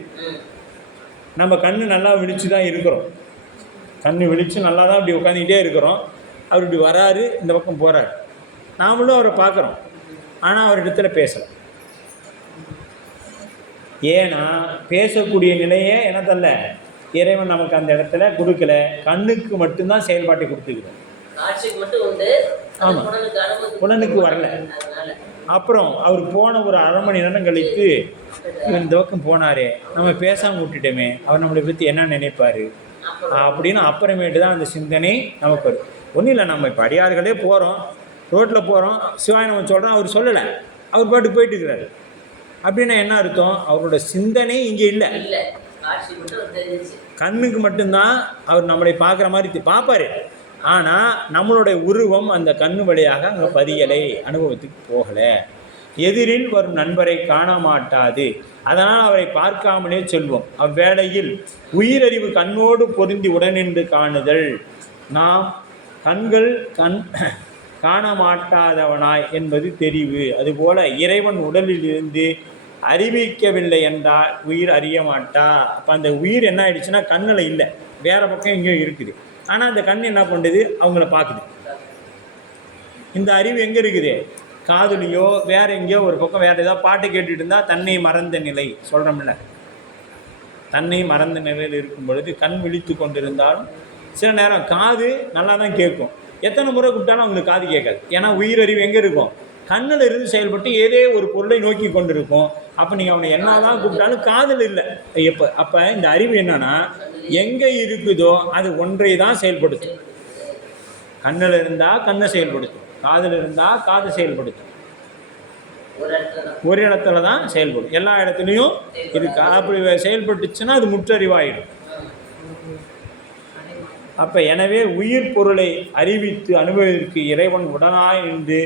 நம்ம கண் நல்லா விழிச்சு தான் இருக்கிறோம், கண் விழித்து நல்லா தான் இப்படி உட்காந்துக்கிட்டே இருக்கிறோம். அவர் இப்படி வராரு, இந்த பக்கம் போகிறார், நாமளும் அவரை பார்க்குறோம், ஆனால் அவரிடத்துல பேசலாம். ஏன்னா பேசக்கூடிய நிலையே என்ன தரல, இறைவன் நமக்கு அந்த இடத்துல கொடுக்கல. கண்ணுக்கு மட்டும்தான் செயல்பாட்டை கொடுத்துக்கிறோம். ஆமாம், புலனுக்கு வரல. அப்புறம் அவர் போன ஒரு அரை மணி நேரம் கழித்து இந்த பக்கம் போனாரே, நம்ம பேசாமல் விட்டுட்டோமே, அவர் நம்மளை பற்றி என்ன நினைப்பார் அப்படின்னு அப்புறமேட்டு தான் அந்த சிந்தனை நமக்கு வரும். ஒன்றும் இல்லை, நம்ம இப்போ அடியார்களே போகிறோம், ரோட்டில் போகிறோம், சிவாய் நம்ம சொல்கிறோம், அவர் சொல்லலை, அவர் பாட்டு போயிட்டு இருக்கிறாரு. அப்படின்னா என்ன அர்த்தம்? அவரோட சிந்தனை இங்கே இல்லை, கண்ணுக்கு மட்டும்தான் அவர் நம்மளை பார்க்குற மாதிரி பார்ப்பார். ஆனால் நம்மளுடைய உருவம் அந்த கண்ணு வழியாக அங்கே பதியலை, அனுபவத்துக்கு போகலை. எதிரில் வரும் நண்பரை காண மாட்டாது, அதனால் அவரை பார்க்காமலே செல்வோம். அவ்வேளையில் உயிரறிவு கண்ணோடு பொருந்தி உடனின்று காணுதல். நாம் கண்கள் காண மாட்டாதவனாய் என்பது தெரிவு. அதுபோல இறைவன் உடலில் இருந்து அறிவிக்கவில்லை என்றால் உயிர் அறிய மாட்டா. அப்போ அந்த உயிர் என்ன ஆயிடுச்சுன்னா கண்ணில் இல்லை, வேறு பக்கம் எங்கேயோ இருக்குது. ஆனால் அந்த கண் என்ன பண்ணுது, அவங்கள பார்க்குது. இந்த அறிவு எங்கே இருக்குது? காதுலையோ வேறு எங்கேயோ ஒரு பக்கம் வேறு ஏதாவது பாட்டு கேட்டுட்டு இருந்தால் தன்னை மறந்த நிலை சொல்கிறோம்ல, தன்னை மறந்த நிலையில் இருக்கும் பொழுது கண் விழித்து கொண்டிருந்தாலும் சில நேரம் காது நல்லா தான் கேட்கும், எத்தனை முறை கூப்பிட்டாலும் அவங்களுக்கு காது கேட்காது. ஏன்னா உயிரறிவு எங்கே இருக்கும்? கண்ணில் இருந்து செயல்பட்டு ஏதே ஒரு பொருளை நோக்கி கொண்டு இருக்கும். அப்போ நீங்கள் அவனை என்ன தான் கூப்பிட்டாலும் காதில் இல்லை. அப்போ இந்த அறிவு என்னன்னா, எங்கே இருக்குதோ அது ஒன்றை தான் செயல்படுத்தும். கண்ணில் இருந்தால் கண்ணை செயல்படுத்தும், காதில் இருந்தால் காது செயல்படுத்தும். ஒரு இடத்துல தான் செயல்படும், எல்லா இடத்துலையும் இருக்கு. அப்படி செயல்பட்டுச்சுன்னா அது முற்றறிவாயிடும். அப்போ எனவே உயிர் பொருளை அறிவித்து அனுபவிற்கு இறைவன் உடனாய் நின்று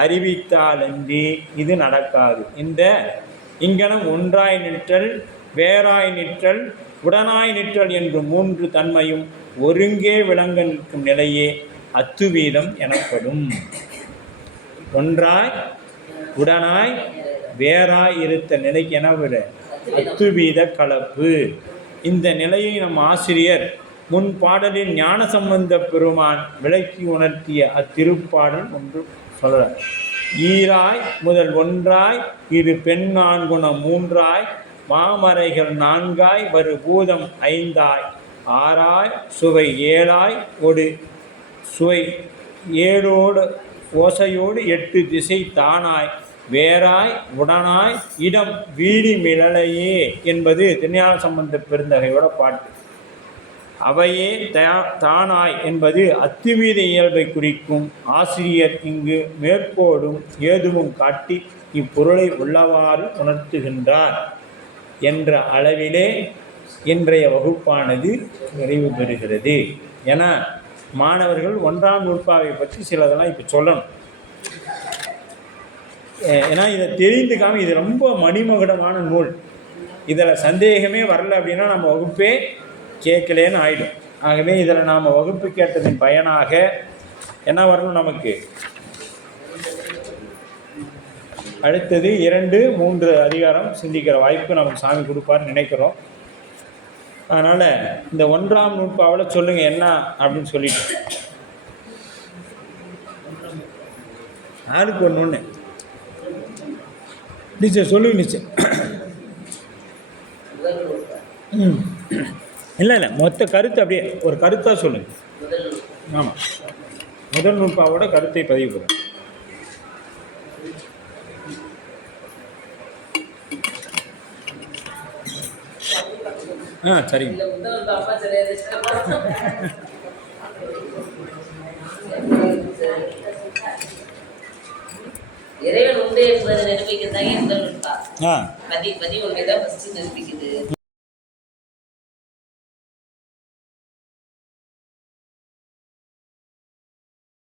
அறிவித்தாலன்றி இது நடக்காது. இந்த இங்கனம் ஒன்றாய் நிற்றல், வேறாய் நிற்றல், உடனாய் நிற்றல் என்று மூன்று தன்மையும் ஒருங்கே விளங்க நிற்கும் நிலையே அத்துவீதம் எனப்படும். ஒன்றாய் உடனாய் வேறாய் இருத்த நிலைக்கு எனவிட அத்துவீத கலப்பு. இந்த நிலையை நம் ஆசிரியர் முன் பாடலில் ஞானசம்பந்த பெருமான் விளக்கி உணர்த்திய அத்திருப்பாடல் ஒன்று சொல்கிறார். ஈராய் முதல் ஒன்றாய் இரு பெண் நான்குணம் மூன்றாய் மாமரைகள் நான்காய் வரு பூதம் ஐந்தாய் ஆறாய் சுவை ஏழாய் ஒடு சுவை ஏழோடு ஓசையோடு எட்டு திசை தானாய் வேறாய் உடனாய் இடம் வீடி மிளலையே என்பது திருஞான சம்பந்த பெருந்தகையோட பாட்டு. அவையே தானாய் என்பது அத்துவீத இயல்பை குறிக்கும். ஆசிரியர் இங்கு மேற்கோடும் ஏதுவும் காட்டி இப்பொருளை உள்ளவாறு உணர்த்துகின்றார் என்ற அளவிலே இன்றைய வகுப்பானது நிறைவு பெறுகிறது. என மாணவர்கள் 1ஆம் நூற்பாவை பற்றி சிலதெல்லாம் இப்போ சொல்லணும். ஏன்னா இதை தெரிந்துக்காமல் இது ரொம்ப மணிமகுடமான நூல், இதில் சந்தேகமே வரல அப்படின்னா நம்ம வகுப்பே கேட்கலேன்னு ஆகிடும். ஆகவே இதில் நாம் வகுப்பு கேட்டதின் பயனாக என்ன வரணும், நமக்கு அடுத்தது 2, 3 அதிகாரம் சிந்திக்கிற வாய்ப்பு நமக்கு சாமி கொடுப்பார்னு நினைக்கிறோம். அதனால் இந்த 1ஆம் நூற்பாவில் சொல்லுங்கள் என்ன அப்படின்னு சொல்லிட்டு ஆளுக்கு ஒன்று டீச்சர் சொல்லுங்க டீச்சர். இல்லை மொத்த கருத்து அப்படியே ஒரு கருத்தாக சொல்லுங்கள். ஆமாம், முதல் நூற்பாவோட கருத்தை பதிவு பண்ணுங்க. சரிங்க. இறைவன் உண்டு என்பதை நிரூபிக்கிறதாங்க முதல் நூற்பா. 11 தான் ஃபர்ஸ்ட் நிரூபிக்குது.